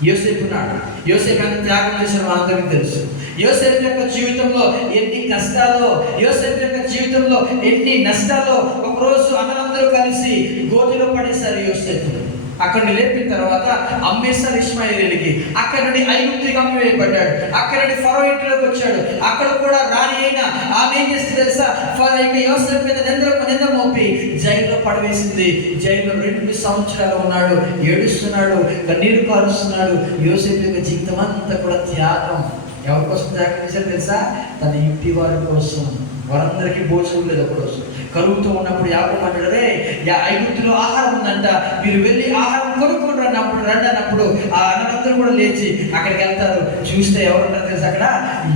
యోసేపు ఉన్నాడు. యోసేపు ఎంత త్యాగం చేసిన మనందరికీ తెలుసు. యోసేపు యొక్క జీవితంలో ఎన్ని కష్టాలు, యోసేపు యొక్క జీవితంలో ఎన్ని నష్టాలు. ఒకరోజు అన్నలందరూ కలిసి గోతిలో పడేశారు యోసేపును. అక్కడ లేపిన తర్వాత అమ్మేశారు ఇష్మాయేలీకి. అక్కడ నుండి ఐగుప్తుకి అమ్మివేయబడ్డాడు. అక్కడ నుండి ఫరో ఇంటిలోకి వచ్చాడు. అక్కడ కూడా రాణి అయినా ఆమె ఏం చేస్తుంది తెలుసా? యోసేపు మీద నింద మోపి జైల్లో పడవేసింది. జైల్లో 2 సంవత్సరాలు ఉన్నాడు. ఏడుస్తున్నాడు, కన్నీరు కారుస్తున్నాడు. యోసేపు యొక్క జీవితం అంతా కూడా త్యాగం. ఎవరి కోసం త్యాగం చేశారు తెలుసా? తన ఇంటి వారి కోసం. వారందరికీ భోజనం లేదు. ఒకరోజు కరువుతో ఉన్నప్పుడు యాకోబు అంటాడు, రే ఐగుప్తులో ఆహారం ఉందంట, మీరు వెళ్ళి ఆహారం కొనుక్కొని రండి అన్నప్పుడు ఆ అన్నలందరూ కూడా లేచి అక్కడికి వెళ్తారు. చూస్తే ఎవరుంటారు తెలుసా? అక్కడ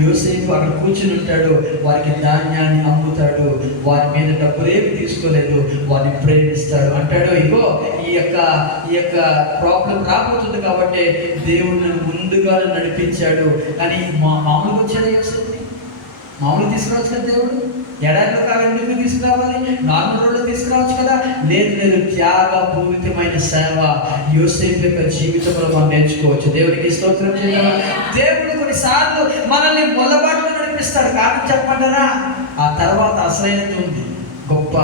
యోసేపు అక్కడ కూర్చుని ఉంటాడు. వారికి ధాన్యాన్ని అమ్ముతాడు. వారి మీద డబ్బులేమి తీసుకోలేదు. వారిని ప్రేమిస్తాడు. అంటాడు, ఇగో ఈ యొక్క ప్రాబ్లం రాబోతుంది కాబట్టి దేవుడు నన్ను ముందుగా నడిపించాడు. కానీ మామూలుగా వచ్చాడు యోసేపు. మామూలు తీసుకురావచ్చు కదా దేవుడు? ఎడారిలో కావాలి ఎందుకు తీసుకురావాలి? నార్మల్ రోడ్లో తీసుకురావచ్చు కదా? లేదు, త్యాగపూరితమైన సేవ యోసేపు యొక్క జీవితంలో మనం నేర్చుకోవచ్చు. దేవునికి స్తోత్రం చేద్దామా? దేవుడు కొన్నిసార్లు మనల్ని మొలబాటులో నడిపిస్తాడు. కారణం చెప్పమంటారా? ఆ తర్వాత అసలైనది ఉంది. గొప్ప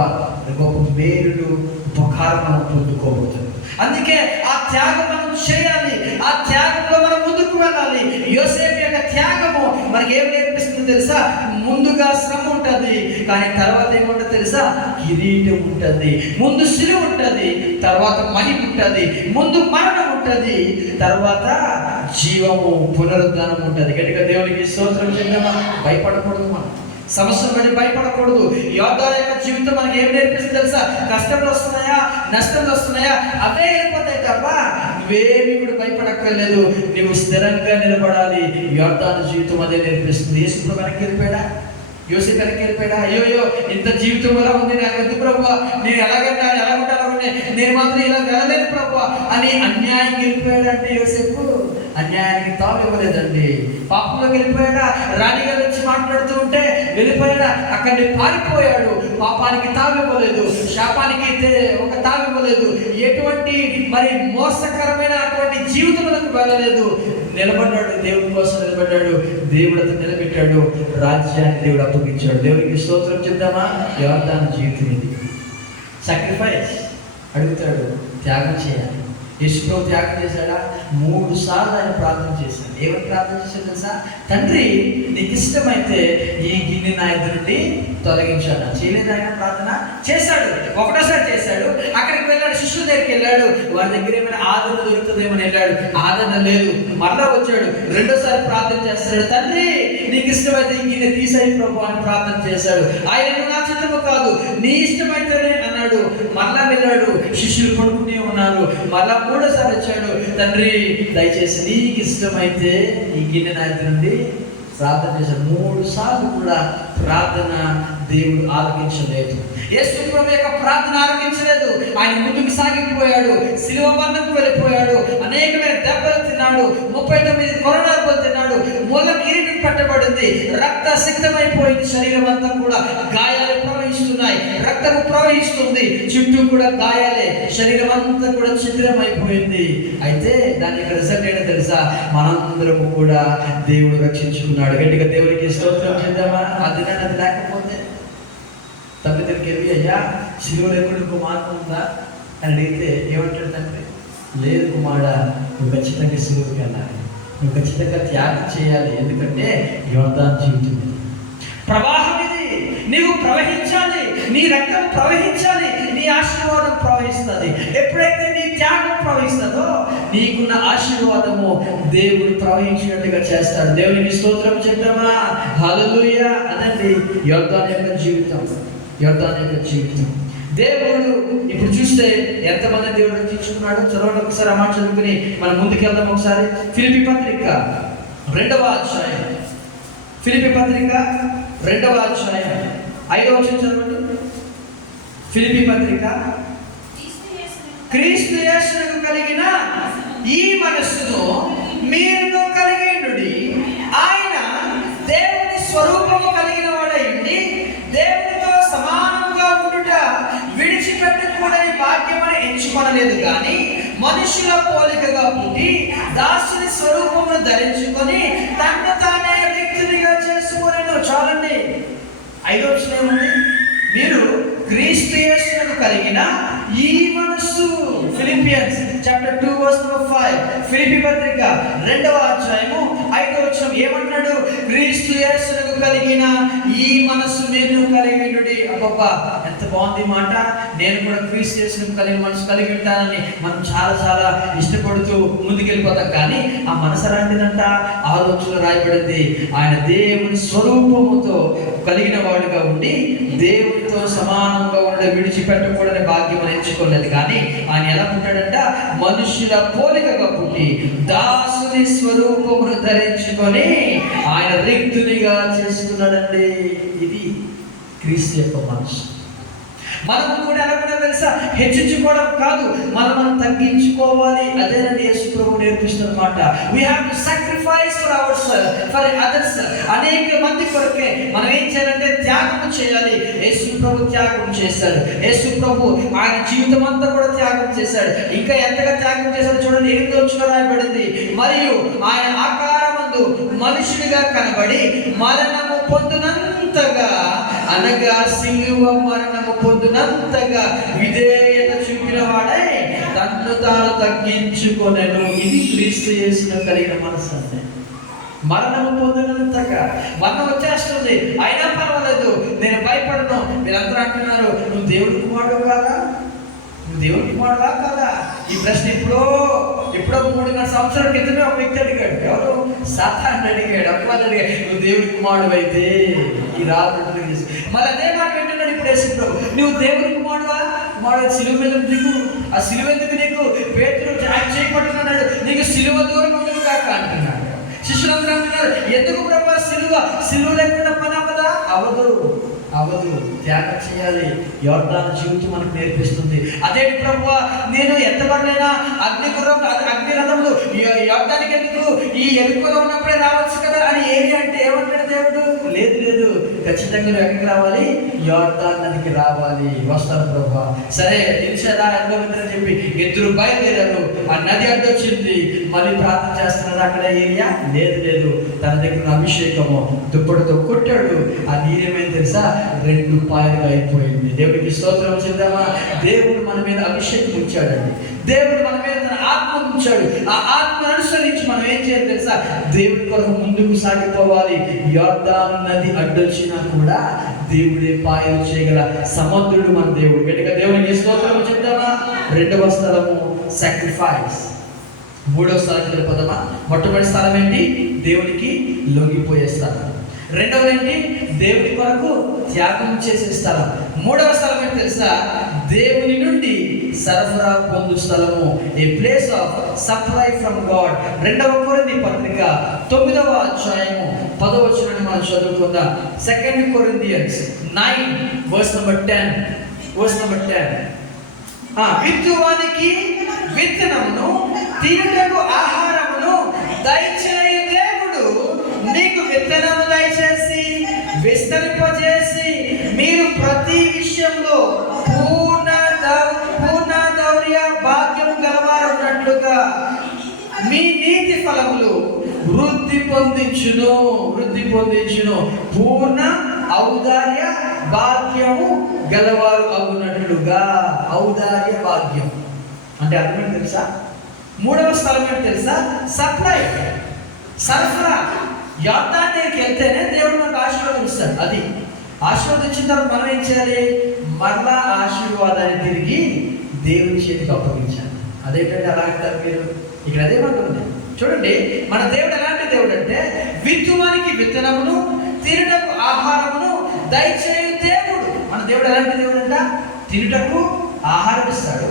మేలులు ఉపకారం మనం పొందుకోబోతుంది. అందుకే ఆ త్యాగం మనం చేయాలి. ఆ త్యాగంలో మనం ముందుకు వెళ్ళాలి. యోసేపు యొక్క త్యాగము మనకి ఏం నేర్పిస్తుంది తెలుసా? ముందుగా శ్రమ ఉంటుంది, కానీ తర్వాత ఏముంటుంది తెలుసా? కిరీటం ఉంటుంది. ముందు సిలువ ఉంటుంది, తర్వాత మహిమ ఉంటుంది. ముందు మరణం ఉంటుంది, తర్వాత జీవము పునరుద్ధానం ఉంటుంది. గట్టిగా దేవునికి స్తోత్రం చేద్దామా? భయపడకూడదు. మనం సమస్యలు పడి భయపడకూడదు. యోధాల యొక్క జీవితం మనకి ఏం నేర్పిస్తుంది తెలుసా? కష్టంలో వస్తున్నాయా, నష్టంలో వస్తున్నాయా, అవే వెళ్ళిపోతాయి తప్ప నువ్వేమి కూడా భయపడక్కర్లేదు. నువ్వు స్థిరంగా నిలబడాలి. యోధాల జీవితం అదే నేర్పిస్తుంది. యేసు వెనక్కి వెళ్ళిపోయాడా? యోసేపు వెనక్కి వెళ్ళిపోయాడా? అయ్యో ఇంత జీవితం ఎలా ఉంది, నాకు ఎందుకు ప్రభువా, నేను ఎలాగుంటాను, నేను మాత్రం ఇలా వెళ్ళలేదు ప్రభువా అని అన్యాయంగా వెళ్ళిపోయాడు. అంటే యోసేపు అన్యాయానికి తావు ఇవ్వలేదండి. పాపంలోకి వెళ్ళిపోయాడా? రాణిగారు వచ్చి మాట్లాడుతూ ఉంటే వెళ్ళిపోయాడా? అక్కడిని పారిపోయాడు. పాపానికి తావు ఇవ్వలేదు, శాపానికి ఒక తావు ఇవ్వలేదు. ఎటువంటి మోసకరమైన అటువంటి జీవితంలోకి వెళ్ళలేదు. నిలబడ్డాడు, దేవుడి కోసం నిలబడ్డాడు. దేవుడు అతను నిలబెట్టాడు. రాజ్యాన్ని దేవుడు అప్పగించాడు. దేవుడికి స్తోత్రం చెప్దామా? యోర్దాను జీవితం ఇది. సాక్రిఫైస్ అడుగుతాడు, త్యాగం చేయాలి. యేసు త్యాగం చేశాడా? 3 సార్లు ఆయన ప్రార్థన చేశాడు. ఏమని ప్రార్థన చేశాడు తెలుసా? తండ్రి నీకు ఇష్టమైతే ఈ గిన్నె నా ఎదురు నుండి తొలగించాడు. చేయలేదు ఆయన ప్రార్థన? చేశాడు. ఒకటోసారి చేశాడు. అక్కడికి వెళ్ళాడు, శిష్యుల దగ్గరికి వెళ్ళాడు. వారి దగ్గర ఏమైనా ఆదరణ దొరుకుతుందేమని వెళ్ళాడు. ఆదరణ లేదు. మరలా వచ్చాడు. 2వ ప్రార్థన చేస్తాడు. తండ్రి నీకు ఇష్టమైతే ఈ గిన్నె తీసేయి ప్రభు అని ప్రార్థన చేశాడు. ఆయన నా చిత్తము కాదు నీ ఇష్టమైతేనే అన్నాడు. మరలా వెళ్ళాడు. శిష్యులు పడుకునే ఉన్నారు. మరలా 3వసారి వచ్చాడు. తండ్రి దయచేసి నీకు ఇష్టమైతే ఈ గిన్నె నా ఎదురు నుండి ప్రార్థన చేశాడు. 3 సార్లు కూడా ప్రార్థన దేవుడు ఆలకించలేదు. యేసు ప్రభు యొక్క ప్రార్థన ఆలకించలేదు. ఆయన ముందుకు సాగిపోయాడు. శిలువ మరణంకు వెళ్ళిపోయాడు. అనేకమైన దెబ్బలు తిన్నాడు. 39 కొరడాలు తిన్నాడు. మూల కిరీటం పట్టబడింది. రక్త సిక్తమైపోయింది. శరీరం అంతా కూడా గాయాలు ప్రవహిస్తున్నాయి. రక్తము ప్రవహిస్తుంది. చుట్టూ కూడా గాయాలే. శరీరం అంతా కూడా ఛిద్రమైపోయింది. అయితే దానికి రిజల్ట్ ఏంటో తెలుసా? మనందరము కూడా దేవుడు రక్షించుకున్నాడు. గట్టిగా దేవుడికి స్తోత్రం చేద్దామా? అది లేకపోతే తండ్రి దగ్గరికి వెళ్ళి, అయ్యా శిలువ లేకుండా ఇంకో మార్గం ఉందా అని అడిగితే ఏమంటాడు తండ్రి? లేదు కుమారుడా, నువ్వు ఖచ్చితంగా శిలువకి వెళ్ళాలి. నువ్వు ఖచ్చితంగా త్యాగం చేయాలి. ఎందుకంటే యోర్దాను జీవితం ప్రవాహం ఇది. నీవు ప్రవహించాలి. నీ రక్తం ప్రవహించాలి. నీ ఆశీర్వాదం ప్రవహిస్తుంది. ఎప్పుడైతే నీ త్యాగం ప్రవహిస్తుందో నీకున్న ఆశీర్వాదము దేవుడు ప్రవహించినట్టుగా చేస్తాడు. దేవునికి స్తోత్రం చెప్తామా? హల్లెలూయా అనండి. యోర్దాను యొక్క జీవితం, యోర్దాను యొక్క జీవితం. దేవుడు ఇప్పుడు చూస్తే ఎంతమంది దేవుడు రక్షించుకున్నాడు? చదవండి ఒకసారి. ఆ మాట చదువుకుని మనం ముందుకెళ్దాం ఒకసారి. ఫిలిప్పీ పత్రిక 2వ అధ్యాయం. ఫిలిప్పీ పత్రిక 2వ అధ్యాయం 5వ వచనం చదవండి. ఫిలిప్పీ పత్రిక క్రీస్తు యేసునకు కలిగిన ఈ మనస్సును మీరును కలిగియుండుడి. ఆయన దేవుని స్వరూపము కలిగిన వాడైండి దేవునితో సమానంగా ఉండుట విడిచిపెట్టకూడని భాగ్యమని ఎంచుకొనలేదు కానీ మనుషుల పోలికగా పుట్టి దాసుని స్వరూపమును ధరించుకొని తనను తానే రిక్తునిగా చేసుకొనెను. చాలండి. 5వ వచనం ఏముంది? మీరు క్రీస్తు యేసునకు కలిగిన ఈ మనస్సు. Philippians chapter 2 verse 5. ఫిలిప్పీ పత్రిక 2వ అధ్యాయము 5వ వచనం ఏమంటున్నాడు? క్రీస్తు యేసునకు కలిగిన ఈ మనస్సు మీరు కలిగి ఉండుడి. అబ్బబ్బా, ఎంత బాగుంది మాట. నేను కూడా క్రీస్తు యేసునకు కలిగిన మనసు కలిగి ఉంటానని మనం చాలా చాలా ఇష్టపడుతూ ముందుకెళ్ళిపోతాం. కానీ ఆ మనసు అలాంటిదంట. ఆలోచనలో రాయబడింది, ఆయన దేవుని స్వరూపముతో కలిగిన వాడుగా ఉండి దేవునితో సమానంగా ఉండే విడిచిపెట్టకూడని భాగ్యం అని ఎంచుకోలేదు కానీ ఆయన ఎలా పుట్టాడంట? మనుషుల పోలికగా పుట్టి దాసుని స్వరూపమును ధరించుకొని ఆయన రిక్తునిగా చేసుకున్నాడండి. ఇది క్రీస్తు యొక్క మనసు. మనం కూడా ఎలా తెలుసా? హెచ్చించుకోవడం కాదు, మనం తగ్గించుకోవాలి. అదేనండి యేసు ప్రభు నేర్పిస్తున్నమాట. we have to sacrifice for ourselves, for others. అనేక మంది కొరకే మనం ఏం చేయాలంటే త్యాగం చేయాలి. యేసు ప్రభు త్యాగం చేశాడు. యేసు ప్రభు ఆయన జీవితం అంతా కూడా త్యాగం చేశాడు. ఇంకా ఎంతగా త్యాగం చేశాడు చూడండి. 8వ వచనంలో రాయబడింది, మరియు ఆయన ఆకారమందు మనుషుడిగా కనబడి మరణము పొందినంతగా, అనగా సిలువ మరణము పొందినంతగా విధేయత చూపిన వాడే తన్ను తాను తగ్గించుకొనెను. ఇది క్రీస్తు యేసును కలిగిన మనసు అంటే. మరణము పొందినంతగా మరణం వచ్చేస్తుంది, అయినా పర్వాలేదు, నేను భయపడను. మీరందరూ అంటున్నారు, నువ్వు దేవుడి కుమారుడు కాదా? నువ్వు దేవుడి కుమారుడా కాదా? ఈ ప్రశ్న ఎప్పుడో 3.5 సంవత్సరాల క్రితమే ఒక వ్యక్తి అడిగాడు. ఎవరు? సాతాను అడిగాడు. అప్పుడు అడిగాడు, నువ్వు దేవుడి కుమారుడు అయితే ఈ రాత్రి మళ్ళీ అదే మాట వింటున్నాడు ఇప్పుడు యేసు ప్రభు. నువ్వు దేవుడి కుమారుడువా? కుమారుడు సిలువ మీద దిగు. ఆ సిలువ ఎందుకు నీకు? పేతురు చేయబడుతున్నాడు, నీకు సిలువ దూరం ఉండదు కాక అంటున్నాడు. శిష్యులందరూ అంటున్నారు, ఎందుకు ప్రభు సిలువ లేకుండా పని అవదు, త్యాగం చేయాలి. యోర్దాను జీవితం మనకు నేర్పిస్తుంది. అదే ప్రభు, నేను ఎంతవరనైనా అగ్ని రథములు యోర్దానికి ఎందుకు? ఈ ఎరుకలో ఉన్నప్పుడే రావచ్చు కదా అని అంటే ఏమంటాడు దేవుడు? లేదు, ఖచ్చితంగా నువ్వు ఎక్కడికి రావాలి? యోర్దాన్ నదికి రావాలి. వస్తాను ప్రభు. సరే తెలిసేదా అని చెప్పి ఇద్దరు బయలుదేరారు. ఆ నది అడ్డొచ్చింది. మళ్ళీ ప్రార్థన చేస్తున్నారు. అక్కడ ఏరియా లేదు. తన దగ్గర అభిషేకము దుప్పటితో కొట్టాడు. ఆ నీరేమైంది తెలుసా? 2 పాయలుగా అయిపోయింది. దేవుడికి స్తోత్రం చెందామా? దేవుడు మన మీద అభిషేకం ఉంచాడండి. దేవుడు మన మీద తన ఆత్మ ఉంచాడు. ఆ ఆత్మ అనుసరించి మనం ఏం చేయాలి తెలుసా? దేవుడి కొరకు ముందుకు సాగిపోవాలి. యోర్దాను నది అడ్డొచ్చినా కూడా దేవుడే పాయలు చేయగల సముద్రుడు మన దేవుడు. గట్టిగా దేవునికి స్తోత్రం చెప్తామా? 2వ స్థలము సాక్రిఫైస్. 3వ స్థలం తెలిపోదామా? మొట్టమొదటి స్థలం ఏంటి? దేవునికి లొంగిపోయే స్థలం. 2వది ఏంటి? దేవుడి కొరకు త్యాగం చేసే స్థలం. 3వ స్థలం ఏంటి తెలుసా? దేవుని నుండి సరఫరా పొందు స్థలము. A place of supply from God. 2వ కొరింథీ పత్రిక 9వ అధ్యాయము 10వ వచనాన్ని మనం చదువుకుందాం. 2 Corinthians 9 verse number 10. విత్తువానికి విత్తనమును తినుటకు ఆహారమును దయచేయు దేవుడు నీకు విత్తనము దయచేసి విస్తరింపజేసి మీరు ప్రతి విషయంలో పూర్ణ దౌర్య భాగ్యము గలవారున్నట్లుగా మీ నీతి ఫలములు వృద్ధి పొందించును. పూర్ణ ఔదార్య భాగ్యము గలవారు అవునట్లుగా. ఔదార్య భాగ్యం అంటే అర్థం తెలుసా? 3వ స్థలం ఏంటి తెలుసా? సప్లై, సరఫరా. యోర్దానుకి వెళ్తేనే దేవుడు మనకు ఆశీర్వాదిస్తాడు. అది ఆశీర్వదించిన తర్వాత మనం ఏం చేయాలి? మరలా ఆశీర్వాదాన్ని తిరిగి దేవుని చేతికి అప్పగించాలి. అదేంటంటే అలా అంటారు మీరు. ఇక్కడ అదే ఉంటుంది చూడండి. మన దేవుడు ఎలాంటి దేవుడు అంటే విత్తువానికి విత్తనమును తినుటకు ఆహారమును దయచేయు దేవుడు. మన దేవుడు ఎలాంటి దేవుడు అంట? తినుటకు ఆహారం ఇస్తాడు,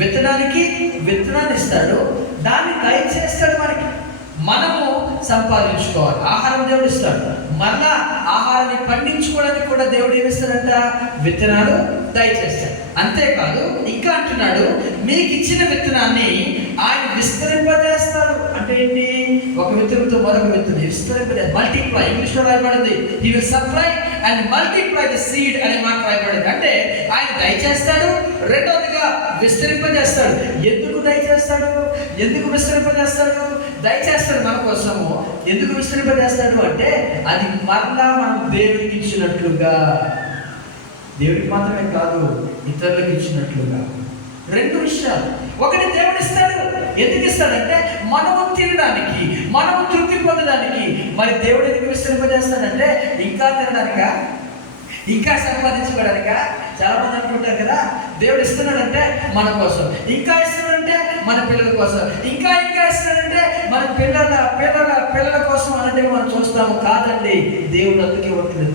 విత్తనానికి విత్తనాన్ని ఇస్తాడు, దాన్ని దయచేస్తాడు మనకి. మనము సంపాదించుకోవాలి. ఆహారం దేవుడు ఇస్తాడు. మళ్ళా ఆహారాన్ని పండించుకోవడానికి కూడా దేవుడు ఏమిస్తాడంట? విత్తనాలు దయచేస్తాడు. అంతేకాదు ఇంకా అంటున్నాడు, మీకు ఇచ్చిన విత్తనాన్ని ఆయన విస్తరింపజేస్తాడు. అంటే ఏంటి? ఒక విత్తనంతో మరొక విత్తనం విస్తరింపజేస్తాడు. మల్టిప్లై, ఇంగ్లీష్లో రాయబడింది he will supply and multiply the seed అనే మాట రాయబడింది. అంటే ఆయన దయచేస్తాడు, రెండవదిగా విస్తరింపజేస్తాడు. ఎందుకు దయచేస్తాడు? ఎందుకు విస్తరింపజేస్తాడు? దయచేస్తాడు మన కోసము. ఎందుకు విస్తరింపజేస్తాడు అంటే అది మరలా మనం దేవుడికి ఇచ్చినట్లుగా, దేవుడికి మాత్రమే కాదు ఇతరులకు ఇచ్చినట్లుగా. రెండు విషయాలు. ఒకటి, దేవుడు ఇస్తాడు. ఎందుకు ఇస్తాడంటే మనము తినడానికి, మనము తృప్తి పొందడానికి. మరి దేవుడు ఎందుకు విస్తరింపజేస్తాడంటే ఇంకా తినడానికా, ఇంకా సంపాదించుకోవడానిక? చాలా మంది అనుకుంటారు కదా, దేవుడు ఇస్తున్నాడంటే మన కోసం, ఇంకా ఇస్తున్నాడంటే మన పిల్లల కోసం, ఇంకా ఇస్తున్నాడంటే మన పిల్లల కోసం అంటే మనం చూస్తాము. కాదండి, దేవుడు అందుకే ఉంటుంది.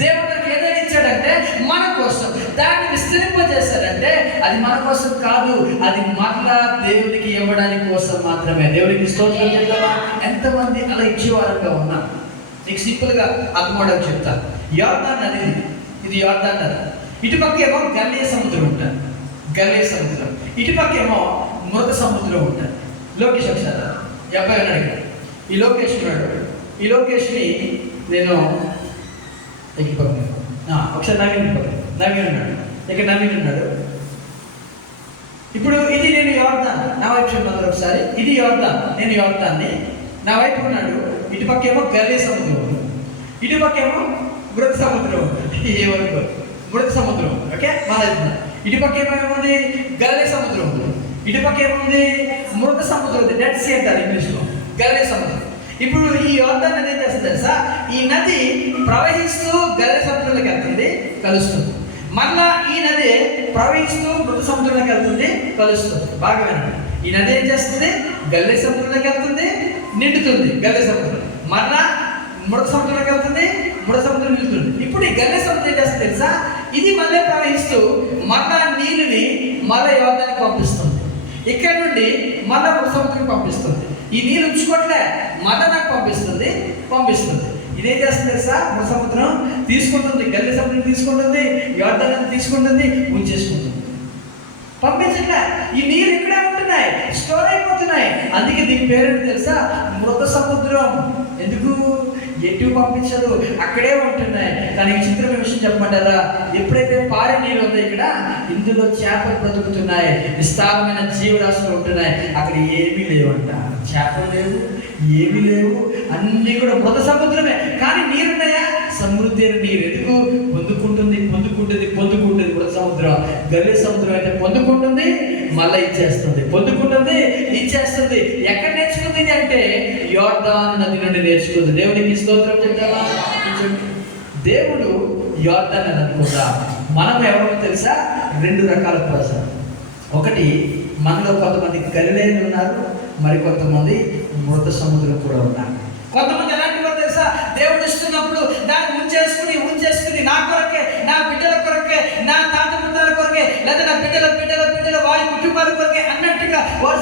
దేవుడు మనకి ఏదైనా ఇచ్చాడంటే మన కోసం. దాన్ని విస్తరింపజేస్తాడంటే అది మన కోసం కాదు, అది మరలా దేవుడికి ఇవ్వడానికి కోసం మాత్రమే. దేవుడికి స్తోత్రం చెప్తావా? ఎంతమంది అలా ఇచ్చేవారంగా ఉన్నాం. నీకు సింపుల్గా అర్థమవడం చెప్తాను. యోర్దాన్ నది, ఇది యోర్దాన్ నది. ఇటుపక్కేమో గల్లియ సముద్రం ఉంటుంది, గల్లియ సముద్రం. ఇటుపక్కేమో మృత సముద్రం ఉంటుంది. లోకేష్ ఒకసారి అబ్బాయి ఉన్నాడు, ఈ లోకేష్ ఉన్నాడు. ఈ లోకేష్ని నేను ఒకసారి నవీన్ ఉన్నాడు, ఇక్కడ నవీన్ ఉన్నాడు. ఇప్పుడు ఇది నేను యోర్దాన్, నా వైపు చూడండి ఒకసారి. ఇది యోర్దాన్, నేను యోర్దాన్ని, నా వైపు ఉన్నాడు. ఇటుపక్కేమో గల్లియ సముద్రం, ఇటుపక్కేమో మృత సముద్రం. ఏ వరకు మృత సముద్రం, ఓకే. మన ఇటుపక్క ఏమేముంది? గల్లియ సముద్రం ఉంది. ఇటుపక్క ఏముంది? మృత సముద్రం ఉంది. డెడ్ సీ అంటారు ఇంగ్లీష్లో, గల్లియ సముద్రం. ఇప్పుడు ఈ యోర్దాన్ నది ఏం చేస్తుంది తెలుసా? ఈ నది ప్రవహిస్తూ గల్లియ సముద్రంలోకి వెళ్తుంది, కలుస్తుంది. మళ్ళా ఈ నది ప్రవహిస్తూ మృత సముద్రంలోకి వెళ్తుంది, కలుస్తుంది. బాగా వినండి. ఈ నది ఏం చేస్తుంది? గల్లియ సముద్రంలోకి వెళ్తుంది, నిండుతుంది గల్లియ సముద్రం. మళ్ళా మృత సముద్రంలోకి వెళ్తుంది, మృత సముద్రం నిలుతుంది. ఇప్పుడు ఈ గల్లియ సముద్రం ఏం చేస్తుంది తెలుసా? ఇది మళ్ళీ ప్రవహిస్తూ మళ్ళా నీళ్ళని మళ్ళీ యోర్దానికి పంపిస్తుంది. ఇక్కడ నుండి మళ్ళా మృత సముద్రం పంపిస్తుంది. ఈ నీళ్ళు ఉంచుకోవట్లే, మళ్ళా నాకు పంపిస్తుంది. ఇదేం చేస్తుంది తెలుసా? మృత సముద్రం తీసుకుంటుంది, గల్లియ సముద్రం తీసుకుంటుంది, యోర్దాన్ని తీసుకుంటుంది, ఉంచేసుకుంటుంది. పంపించట్లే. ఈ నీళ్ళు ఇక్కడే ఉంటున్నాయి, స్టోర్ అయిపోతున్నాయి. అందుకే దీని పేరేంటి తెలుసా? మృత సముద్రం. ఎందుకు? ఎటు పంపించదు, అక్కడే ఉంటున్నాయి. కానీ చిత్రమైన విషయం చెప్పమంటారా? ఎప్పుడైతే పారే నీళ్ళు ఉందో ఇక్కడ, ఇందులో చేపలు బ్రతుకుతున్నాయి, విస్తారమైన జీవరాశులు ఉంటున్నాయి. అక్కడ ఏమీ లేవంట, చేపలు లేవు, ఏమీ లేవు, అన్నీ కూడా మృత సముద్రమే. కానీ నీరున్నాయా? సమృద్ధి నీరు. ఎందుకు? పొందుకుంటుంది మృత సముద్రం. గల్లియ సముద్రం అయితే పొందుకుంటుంది, మళ్ళీ ఇచ్చేస్తుంది, పొందుకుంటుంది, ఇచ్చేస్తుంది. ఎక్కడ నేర్చుకుంది అంటే యోర్దాను నది నుండి నేర్చుకుంది. దేవునికి స్తోత్రం చెప్తావా? దేవుడు యోర్దాను నది అనుకుందా. మనం ఎవరో తెలుసా? రెండు రకాల ప్రజలు. ఒకటి, మనలో కొంతమంది గలిలేయులు ఉన్నారు, మరి కొంతమంది మృత సముద్రం కూడా ఉన్నారు. కొంతమంది ఎలాంటి వారు తెలుసా? దేవుడు ఇస్తున్నప్పుడు దాన్ని ఉంచేసుకుని నా కొరకే, నా బిడ్డల కొరకే, నా తాత ముత్తాల కొరకే, లేదా నా బిడ్డల వారి కుటుంబాల కొరకే అన్నట్టుగా వారు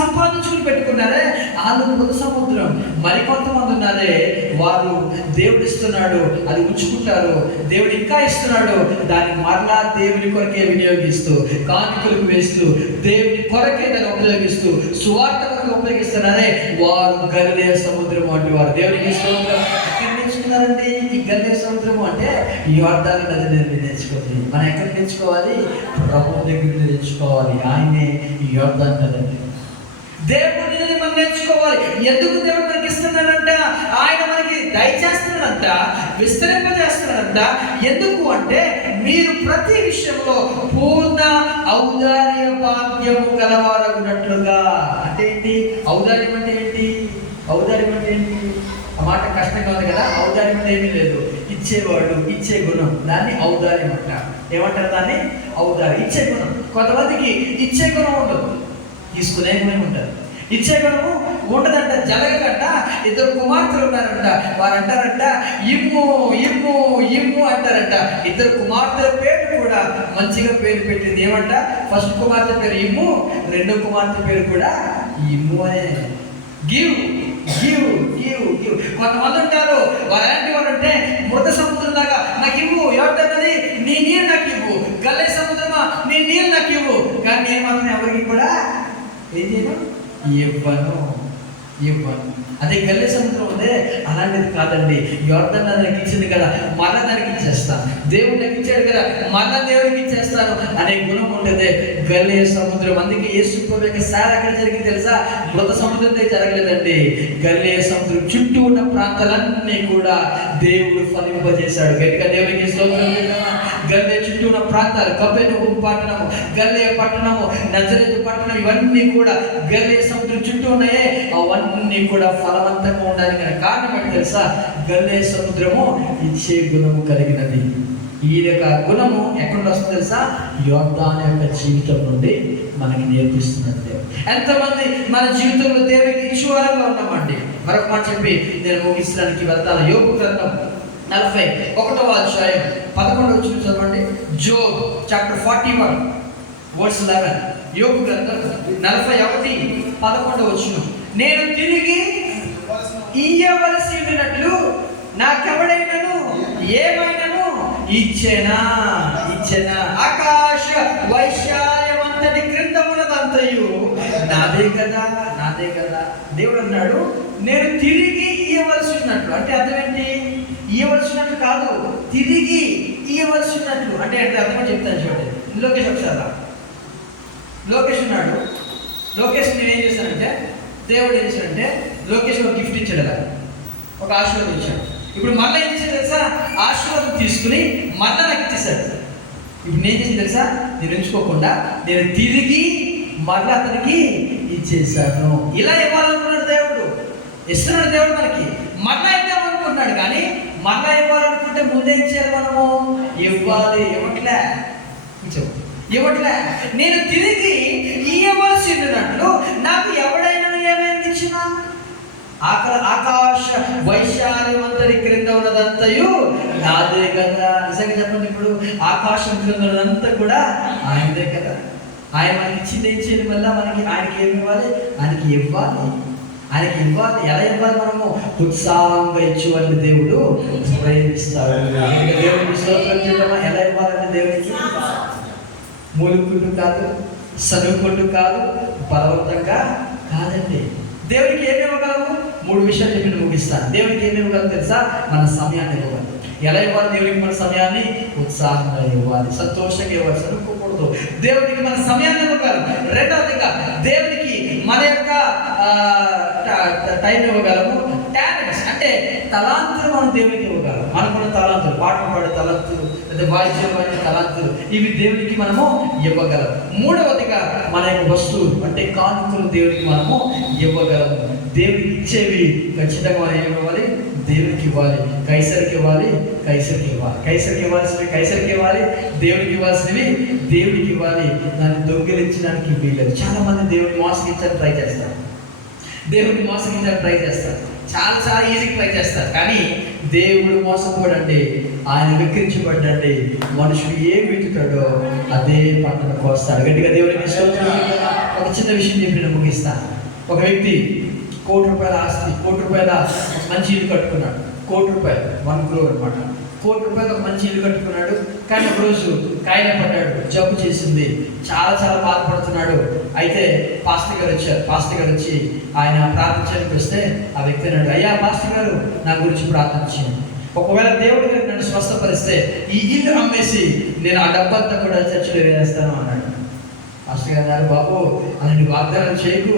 సంపాదించుకుని పెట్టుకున్నారే, వాళ్ళు మృత సముద్రం. మరి కొంతమంది ఉన్నారే, వారు దేవుడు ఇస్తున్నాడు, అది ఉంచుకుంటారు. దేవుడు ఇంకా ఇస్తున్నాడు, దాన్ని మరలా దేవుని కొరకే వినియోగిస్తూ, కానుకలకు వేస్తూ, దేవుని కొరకే దాన్ని ఉపయోగిస్తూ, సువార్త కొరకు ఉపయోగిస్తున్నారే, వారు గలిలయ సముద్రం వంటి వారు. దేవునికి స్తోత్రం. ఎక్కడ నేర్చుకున్నారండి ఈ గలిలయ సముద్రము అంటే? ఈ యోర్దాను నది నుండి నేర్చుకోవాలి. మనం ఎక్కడ నేర్చుకోవాలి? ప్రభువు దగ్గర నేర్చుకోవాలి. ఆయనే ఈ యోర్దాను నది. దేవుడి నుండి మనం నేర్చుకోవాలి. ఎందుకు దేవుడు మనకి ఇస్తున్నాడంట? ఆయన మనకి దయచేస్తున్నాడంట, విస్తరింపజేస్తున్నాడంట. ఎందుకు అంటే మీరు ప్రతి విషయంలో పూర్ణ ఔదార్య భాగ్యము గలవారగునట్లుగా. అంటే ఏంటి ఔదార్యం అంటే? ఏంటి? ఆ మాట కష్టంగా ఉంది కదా. ఔదార్యం అంటే ఏమీ లేదు, ఇచ్చేవాడు, ఇచ్చే గుణం, దాన్ని ఔదార్యం అంటారు. ఏమంటారు దాన్ని? ఔదార్యం, ఇచ్చే గుణం. కొంతమందికి ఇచ్చే గుణం ఉండదు, తీసుకునే గుణం ఉంటారు. ఇచ్చే గుణము ఉండదంట. జలగకంట ఇద్దరు కుమార్తెలు ఉన్నారంట. వారు అంటారంట ఇమ్ము అంటారంట. ఇద్దరు కుమార్తెల పేరు కూడా మంచిగా పేరు పెట్టింది. ఏమంట? ఫస్ట్ కుమార్తె పేరు ఇమ్ము, రెండో కుమార్తె పేరు కూడా ఇమ్ము అనే. Give give give give. కొంతమంది ఉంటారు, అలాంటి వారు అంటే మృత సముద్రం లాగా, నాకు ఇవ్వు, ఎవరిదన్నది నీ నీళ్ళు నాకు ఇవ్వు, గల్లే సముద్రమా నీ నీళ్ళు నాకు ఇవ్వు, కానీ నేను మాత్రం ఎవరికి కూడా ఏం చేయను, ఇవ్వను. అదే గల్లే సముద్రం ఉందే అలాంటిది కాదండి. యోర్దాను దానికి ఇచ్చింది కదా, మళ్ళా దానికి ఇచ్చేస్తాను. దేవుడు నాకు ఇచ్చాడు కదా, మళ్ళా దేవుడికి ఇచ్చేస్తాను అనే గుణం ఉండేదే గల్లే సముద్రం. అందుకే యేసు ప్రభువు యొక్క సార్ ఎక్కడ జరిగింది తెలుసా? మృత సముద్రంతో జరగలేదండి. గల్లే సముద్రం చుట్టూ ఉన్న ప్రాంతాలన్నీ కూడా దేవుడు ఫలింపజేశాడు. గట్టిగా దేవునికి స్తోత్రం. గల్లే చుట్టూ ఉన్న ప్రాంతాలు, కపెర్నహూము పట్టణము, గల్లే పట్టణము, నజరేతు పట్టణం, ఇవన్నీ కూడా గల్లే సముద్రం చుట్టూ ఉన్నాయే, అవన్నీ కూడా ఫలవంతంగా ఉండాలి. కారణం ఏంటి తెలుసా? గల్లే సముద్రము ఇచ్చే గుణము కలిగినది. ఈ యొక్క గుణము ఎక్కడ వస్తుంది తెలుసా? యోర్దాను యొక్క జీవితం నుండి మనకి నేర్పిస్తున్నది దేవుడు. ఎంతమంది మన జీవితంలో దేవుడికి ఇచ్చేవారంగా ఉన్నామండి. మరొక మాట చెప్పి నేను ముగించడానికి వెళ్తాను. యోబు గ్రంథం 41వ అధ్యాయం 11వ వచనం చదవండి. Job chapter 41 verse 11. యోబు గ్రంథం 41:11 వచనం. నేను తిరిగి ఇయ్యవలసి ఉన్నట్లు నాకెవడైనను ఏమైనను ఇచ్చేనా ఆకాశ వైశాల్యమంతటి క్రింద ఉన్నదంతయు నాదే కదా. దేవుడు అన్నాడు, నేను తిరిగి ఇయ్యవలసి ఉన్నట్లు. అంటే అర్థం ఏంటి? ఇవ్వవలసినట్లు కాదు, తిరిగి ఇవ్వవలసినట్లు. అంటే అర్థం చెప్తాను చూడండి. లోకేష్ ఒకసారి లోకేష్ ఉన్నాడు. లోకేష్ నేను ఏం చేశానంటే, దేవుడు ఏం చేశాడంటే లోకేష్ ఒక గిఫ్ట్ ఇచ్చాడు, అలా ఒక ఆశీర్వాదం ఇచ్చాడు. ఇప్పుడు మళ్ళీ ఏం చేశాడు తెలుసా? ఆశీర్వాదం తీసుకుని మళ్ళీ నాకు ఇచ్చేసాడు. ఇప్పుడు నేను చేసింది తెలుసా? నేను ఎంచుకోకుండా నేను తిరిగి మళ్ళీ అతనికి ఇచ్చేసాను. ఇలా ఇవ్వాలనుకున్నాడు దేవుడు, ఇస్తున్నాడు దేవుడు మనకి. మళ్ళా ఇద్దామనుకుంటున్నాడు, కానీ మళ్ళా ఇవ్వాలనుకుంటే ముందే ఇచ్చేది మనము ఇవ్వాలి. ఇవ్వట్లే. నేను తిరిగి ఇవ్వవలసి ఉన్నట్లు నాకు ఎవడైనా ఏమైనా ఇచ్చినా ఆకాశ వైశాల్యమంతటి క్రింద ఉన్నదంతయు నాదే కదా. నిజంగా చెప్పండి, ఇప్పుడు ఆకాశం క్రింద ఉన్నదంతా కూడా ఆయనదే కదా. ఆయన మనకి ఇచ్చింది ఏం చేయాలి? మళ్ళీ ఆయనకి ఏమి ఇవ్వాలి? ఆయనకి ఇవ్వాలి. ఎలా ఇవ్వాలి? మనము ఉత్సాహంగా ఇచ్చేవాళ్ళని దేవుడు ప్రేమిస్తాడు. దేవుడికి స్తోత్రం చేద్దామా? ఎలా ఇవ్వాలంటే దేవుడికి మూలుకుంటూ కాదు, చదువుకుంటూ కాదు, బలవంతంగా కాదండి. దేవుడికి ఏమి ఇవ్వగలము? 3 విషయాలు చెప్పి ముగిస్తాను. దేవుడికి ఏమి ఇవ్వగలము తెలుసా? మన సమయాన్ని ఇవ్వగలము. ఎలా ఇవ్వాలి దేవుడికి? మన సమయాన్ని ఉత్సాహంగా ఇవ్వాలి, సంతోషంగా ఇవ్వాలి, చదువుకోకూడదు. దేవుడికి మన సమయాన్ని ఇవ్వగలము. రెండవదిగా దేవుడికి మన యొక్క టైం ఇవ్వగలము. టాలెంట్స్ అంటే తలాంతులు మనం దేవుడికి ఇవ్వగలము. మనకున్న తలాంతులు, పాటలు పాడే తలాంతులు, లేదా వాయిద్యం వాడే తలాంతులు, ఇవి దేవుడికి మనము ఇవ్వగలము. మూడవదిగా మన యొక్క వస్తువులు అంటే కానుకలు దేవుడికి మనము ఇవ్వగలము. దేవుడికి ఇచ్చేవి ఖచ్చితంగా మనం ఏమి ఇవ్వాలి? దేవుడికి ఇవ్వాలి. కైసరికి ఇవ్వాలి. కైసరికి ఇవ్వాలి. దేవుడికి ఇవ్వాల్సినవి దేవుడికి ఇవ్వాలి. దాన్ని దొంగిలించడానికి వీలేదు. చాలా మంది దేవుడిని మోసగించడానికి ట్రై చేస్తారు. చాలా ఈజీగా ట్రై చేస్తారు. కానీ దేవుడు మోసపోడండి, ఆయన వికరించబడ్డండి. మనుషుడు ఏం వెతుకుతాడో అదే పంటను కోస్తాడు. గట్టిగా దేవుడికి స్తోత్రం. ఒక చిన్న విషయం చెప్పి నేను ముగిస్తాను. ఒక వ్యక్తి ₹1,00,00,000 ఆస్తి, ₹1,00,00,000 మంచి ఇల్లు కట్టుకున్నాడు. ₹1,00,00,000 1 crore అనమాట. ₹1,00,00,000 ఒక మంచి ఇల్లు కట్టుకున్నాడు. కానీ ఒకరోజు కాయలు పడ్డాడు, జబ్బు చేసింది, చాలా బాధపడుతున్నాడు. అయితే పాస్టర్ గారు వచ్చి ఆయన ప్రార్థించడానికి వస్తే ఆ వ్యక్తి అన్నాడు, అయ్యా పాస్టర్ గారు, నా గురించి ప్రార్థించండి. ఒకవేళ దేవుడు గారు నన్ను స్వస్థపరిస్తే ఈ ఇల్లు అమ్మేసి నేను ఆ డబ్బంతా కూడా చర్చిలో వేస్తాను అన్నాడు. పాస్టర్ గారు అన్నారు, బాబు అలాంటి వాగ్దానం చేయకు,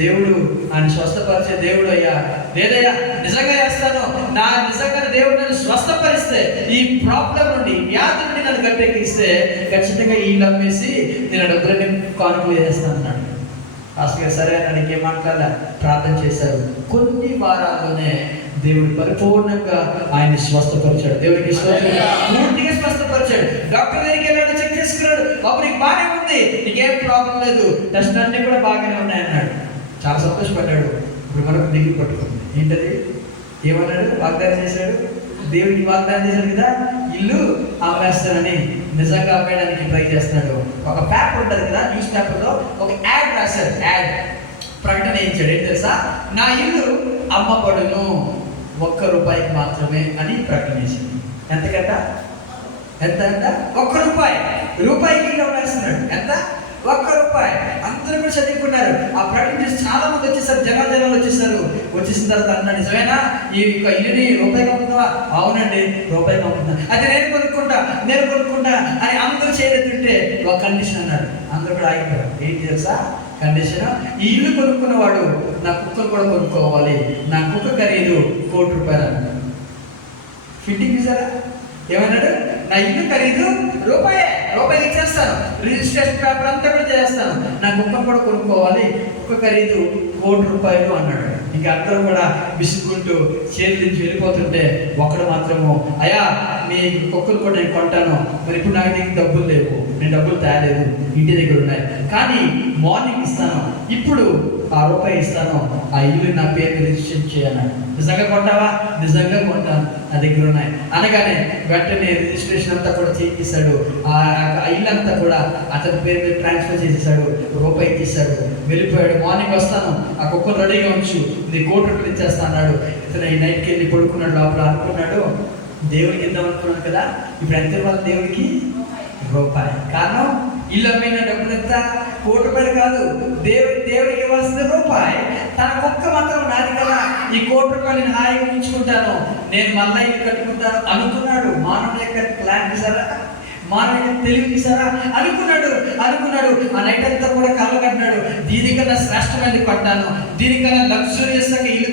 దేవుడు ఆయన స్వస్థపరిచే దేవుడు అయ్యా. లేదయ్యా, నిజంగా చేస్తాను. నిజంగా దేవుడు నన్ను స్వస్థపరిస్తే, ఈ ప్రాబ్లం నుండి, వ్యాధి నుండి నన్ను గట్టెక్కిస్తే ఖచ్చితంగా ఈ ఇల్లు అమ్మేసి నేను డబ్బులని కానుకలు వేసేస్తాను అన్నాడు. పాస్టర్ గారు సరే అని ఇంకేం మాట్లాడాల, ప్రార్థన చేశారు. కొన్ని వారాల్లోనే దేవుడు పరిపూర్ణంగా ఆయన్ని స్వస్థపరిచాడు. దేవుడికి పూర్తిగా స్వస్థపరిచాడు. డాక్టర్ దగ్గరికి వెళ్ళాడు, చెక్ చేసుకున్నాడు, అప్పుడు నీకు బాగానే ఉంది, నీకేం ప్రాబ్లం లేదు, టెస్ట్ అన్నీ కూడా బాగానే ఉన్నాయన్నాడు. చాలా సంతోషపడ్డాడు. ఇప్పుడు మనకు దిగులు పట్టుకుంది. ఏంటది? ఏమన్నాడు? వాగ్దానం చేశాడు. దేవుడికి వాగ్దానం చేశాడు కదా, ఇల్లు అమ్మేస్తానని. నిజంగా అమ్మేయడానికి ట్రై చేస్తున్నాడు. ఒక పేపర్ ఉంటుంది కదా, న్యూస్ పేపర్లో ఒక యాడ్ రాశారు. ప్రకటన చేయించాడు. ఏం తెలుసా? నా ఇల్లు అమ్మబడును ₹1 మాత్రమే అని ప్రకటన చేసింది. ఎంతకంట? ఎంత అంట? ₹1 ఇల్లు వేస్తున్నాడు. ఎంత? ₹1. అందరూ కూడా చదువుకున్నారు. ఆ ప్రకటన చేసి చాలా మంది వచ్చేసారు, జనాలు వచ్చేసారు. వచ్చేసిన తర్వాత అన్నా, నిజమేనా ఈ ఇల్లుని ₹1 అమ్ముతున్నావా? అవునండి, ₹1 అమ్ముతున్నా. అయితే నేను కొనుక్కుంటా అని అందరూ చేయలేదంటే ఒక కండిషన్ అన్నాడు. అందరూ కూడా ఆగిపోయారు. ఏంటి తెలుసా కండిషన్? ఈ ఇల్లు కొనుక్కున్నవాడు నా కుక్కను కూడా కొనుక్కోవాలి. నా కుక్క ఖరీదు ₹1,00,00,000 అన్నాడు. ఫిట్టింగ్ చూసారా? ఏమన్నాడు? నా ఇల్లు ఖరీదు ₹1 ఇచ్చేస్తాను, రిజిస్ట్రేషన్ పేపర్ అంతా కూడా చేస్తాను, నా కుక్క కూడా కొనుక్కోవాలి, కుక్క ఖరీదు ₹1,00,00,000 అన్నాడు. ఇంకా అందరూ కూడా విసుకుంటూ చేతుల నుంచి వెళ్ళిపోతుంటే ఒకడు మాత్రము, అయ్యా మీ కుక్కలు కూడా నేను కొంటాను, మరి ఇప్పుడు నాకు దగ్గర డబ్బులు లేవు, నేను డబ్బులు తేలేదు, ఇంటి దగ్గర ఉన్నాయి, కానీ మార్నింగ్ ఇస్తాను, ఇప్పుడు ₹1 ఇస్తాను, ఆ ఇల్లు నా పేరు రిజిస్ట్రేషన్ చేయన్నాడు. నిజంగా కొంటావా? నిజంగా కొంటాను, నా దగ్గర ఉన్నాయి అనగానే వెంటనే రిజిస్ట్రేషన్ అంతా కూడా చేయించాడు. ఆ ఇల్లు అంతా కూడా అతని పేరు మీద ట్రాన్స్ఫర్ చేసేసాడు. ₹1 ఇచ్చేసాడు, వెళ్ళిపోయాడు. మార్నింగ్ వస్తాను, ఆ కుక్కను రెడీగా ఉంచు, నీ ₹1,00,00,000 ఇచ్చేస్తా అన్నాడు. ఇతను ఈ నైట్కి వెళ్ళి పడుకున్నాడు. లోపల అనుకున్నాడు, దేవుడికి ఇద్దాం అనుకున్నాడు కదా, ఇప్పుడు ఎంత ఇవ్వాలి దేవుడికి? ₹1. కారణం ఇల్లు అమ్మిన డబ్బులు ఎంత? ₹1,00,00,000 కాదు, దేవుడికి ఇవ్వాల్సింది ₹1. తన కుక్క మాత్రం నాది కదా, ఈ ₹1,00,00,000 హాయిగా ఉంచుకుంటాను, నేను మళ్ళీ ఇల్లు కట్టుకుంటాను అనుకున్నాడు. మానవుల యొక్క ప్లాన్ చూసారా? మానవుడి తెలివి చూసారా? అనుకున్నాడు. ఆ నైట్ అంతా కూడా కళ్ళు కట్టినాడు. దీనికన్నా శ్రేష్టమైనది కట్టాను, దీనికన్నా లగ్జూరియస్గా ఇల్లు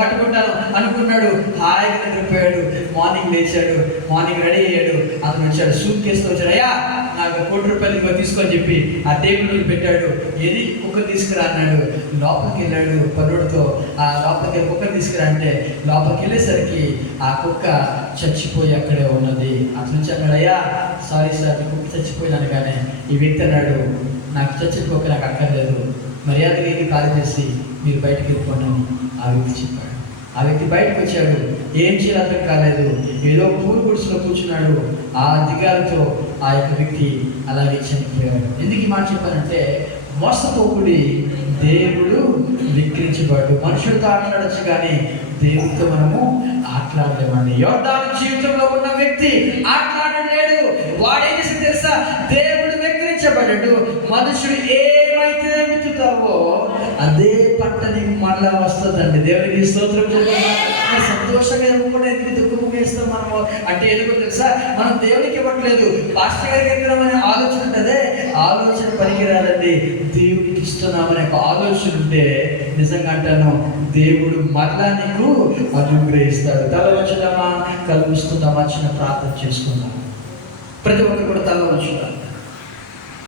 కట్టుకుంటాను అనుకున్నాడు. హాయిగా నిద్రపోయాడు. మార్నింగ్ లేచాడు, మార్నింగ్ రెడీ అయ్యాడు. అతను వచ్చాడు, సూట్ కేసుతో వచ్చాడు. అయ్యా నాకు ₹1,00,00,000 తీసుకొని చెప్పి ఆ టేబుల్ పెట్టాడు. ఏది? కుక్క తీసుకురా అన్నాడు. లోపలికి వెళ్ళాడు పనుడితో. ఆ లోపలికి కుక్కర్ తీసుకురా అంటే లోపలికి వెళ్ళేసరికి ఆ కుక్క చచ్చిపోయి అక్కడే ఉన్నది. అతను నుంచి అన్నాడు, అయ్యా సారీ సార్, కుక్క చచ్చిపోయినాను. కానీ ఈ వ్యక్తి అన్నాడు, నాకు చచ్చిపోక నాకు అక్కర్లేదు, మర్యాదగా ఇది ఖాళీ చేసి మీరు బయటకు వెళ్ళిపోండి అని ఆ వ్యక్తి చెప్పాడు. ఆ వ్యక్తి బయటకు వచ్చాడు. ఏం చేయాలి అర్థం కాలేదు. ఏదో పూరు గుడిసెలో కూర్చున్నాడు. ఆ దిగాలతో ఆ యొక్క వ్యక్తి అలాగే చనిపోయాడు. ఎందుకు ఈ మాట చెప్పానంటే, మోసపోకుడి, దేవుడు విక్రించబడు. మనుషులతో ఆటలాడచ్చు కానీ దేవుడితో మనము ఆటలాడలేమండి. యోర్దాను జీవితంలో ఉన్న వ్యక్తి ఆటలాడలేడు. వాడేం చేసి తెలుసా? దేవుడు విక్రించబడ్డాడు. మనుషుడు ఏమైతే విత్తుతావో అదే పంట నీకు మళ్ళా వస్తుందండి. దేవునికి స్తోత్రం చెప్పాలి. సంతోషంగా కూడా ఎందుకు దుఃఖం వేస్తాం మనము అంటే ఎందుకు తెలుసా? మనం దేవునికి ఇవ్వట్లేదు, పాస్టర్ గారికి ఇస్తున్నామనే ఆలోచన ఉంటుందే, ఆలోచన పనికిరాదండి. దేవుడికి ఇస్తున్నామనే ఒక ఆలోచన ఉంటే నిజంగా అంటాను, దేవుడు మళ్ళా నీకు అనుగ్రహిస్తాడు. తల వచ్చుదామా, కళ్ళు మూసుకుందామా, చిన్న ప్రార్థన చేసుకుందాం. ప్రతి ఒక్కరు కూడా తల వచ్చుదాం.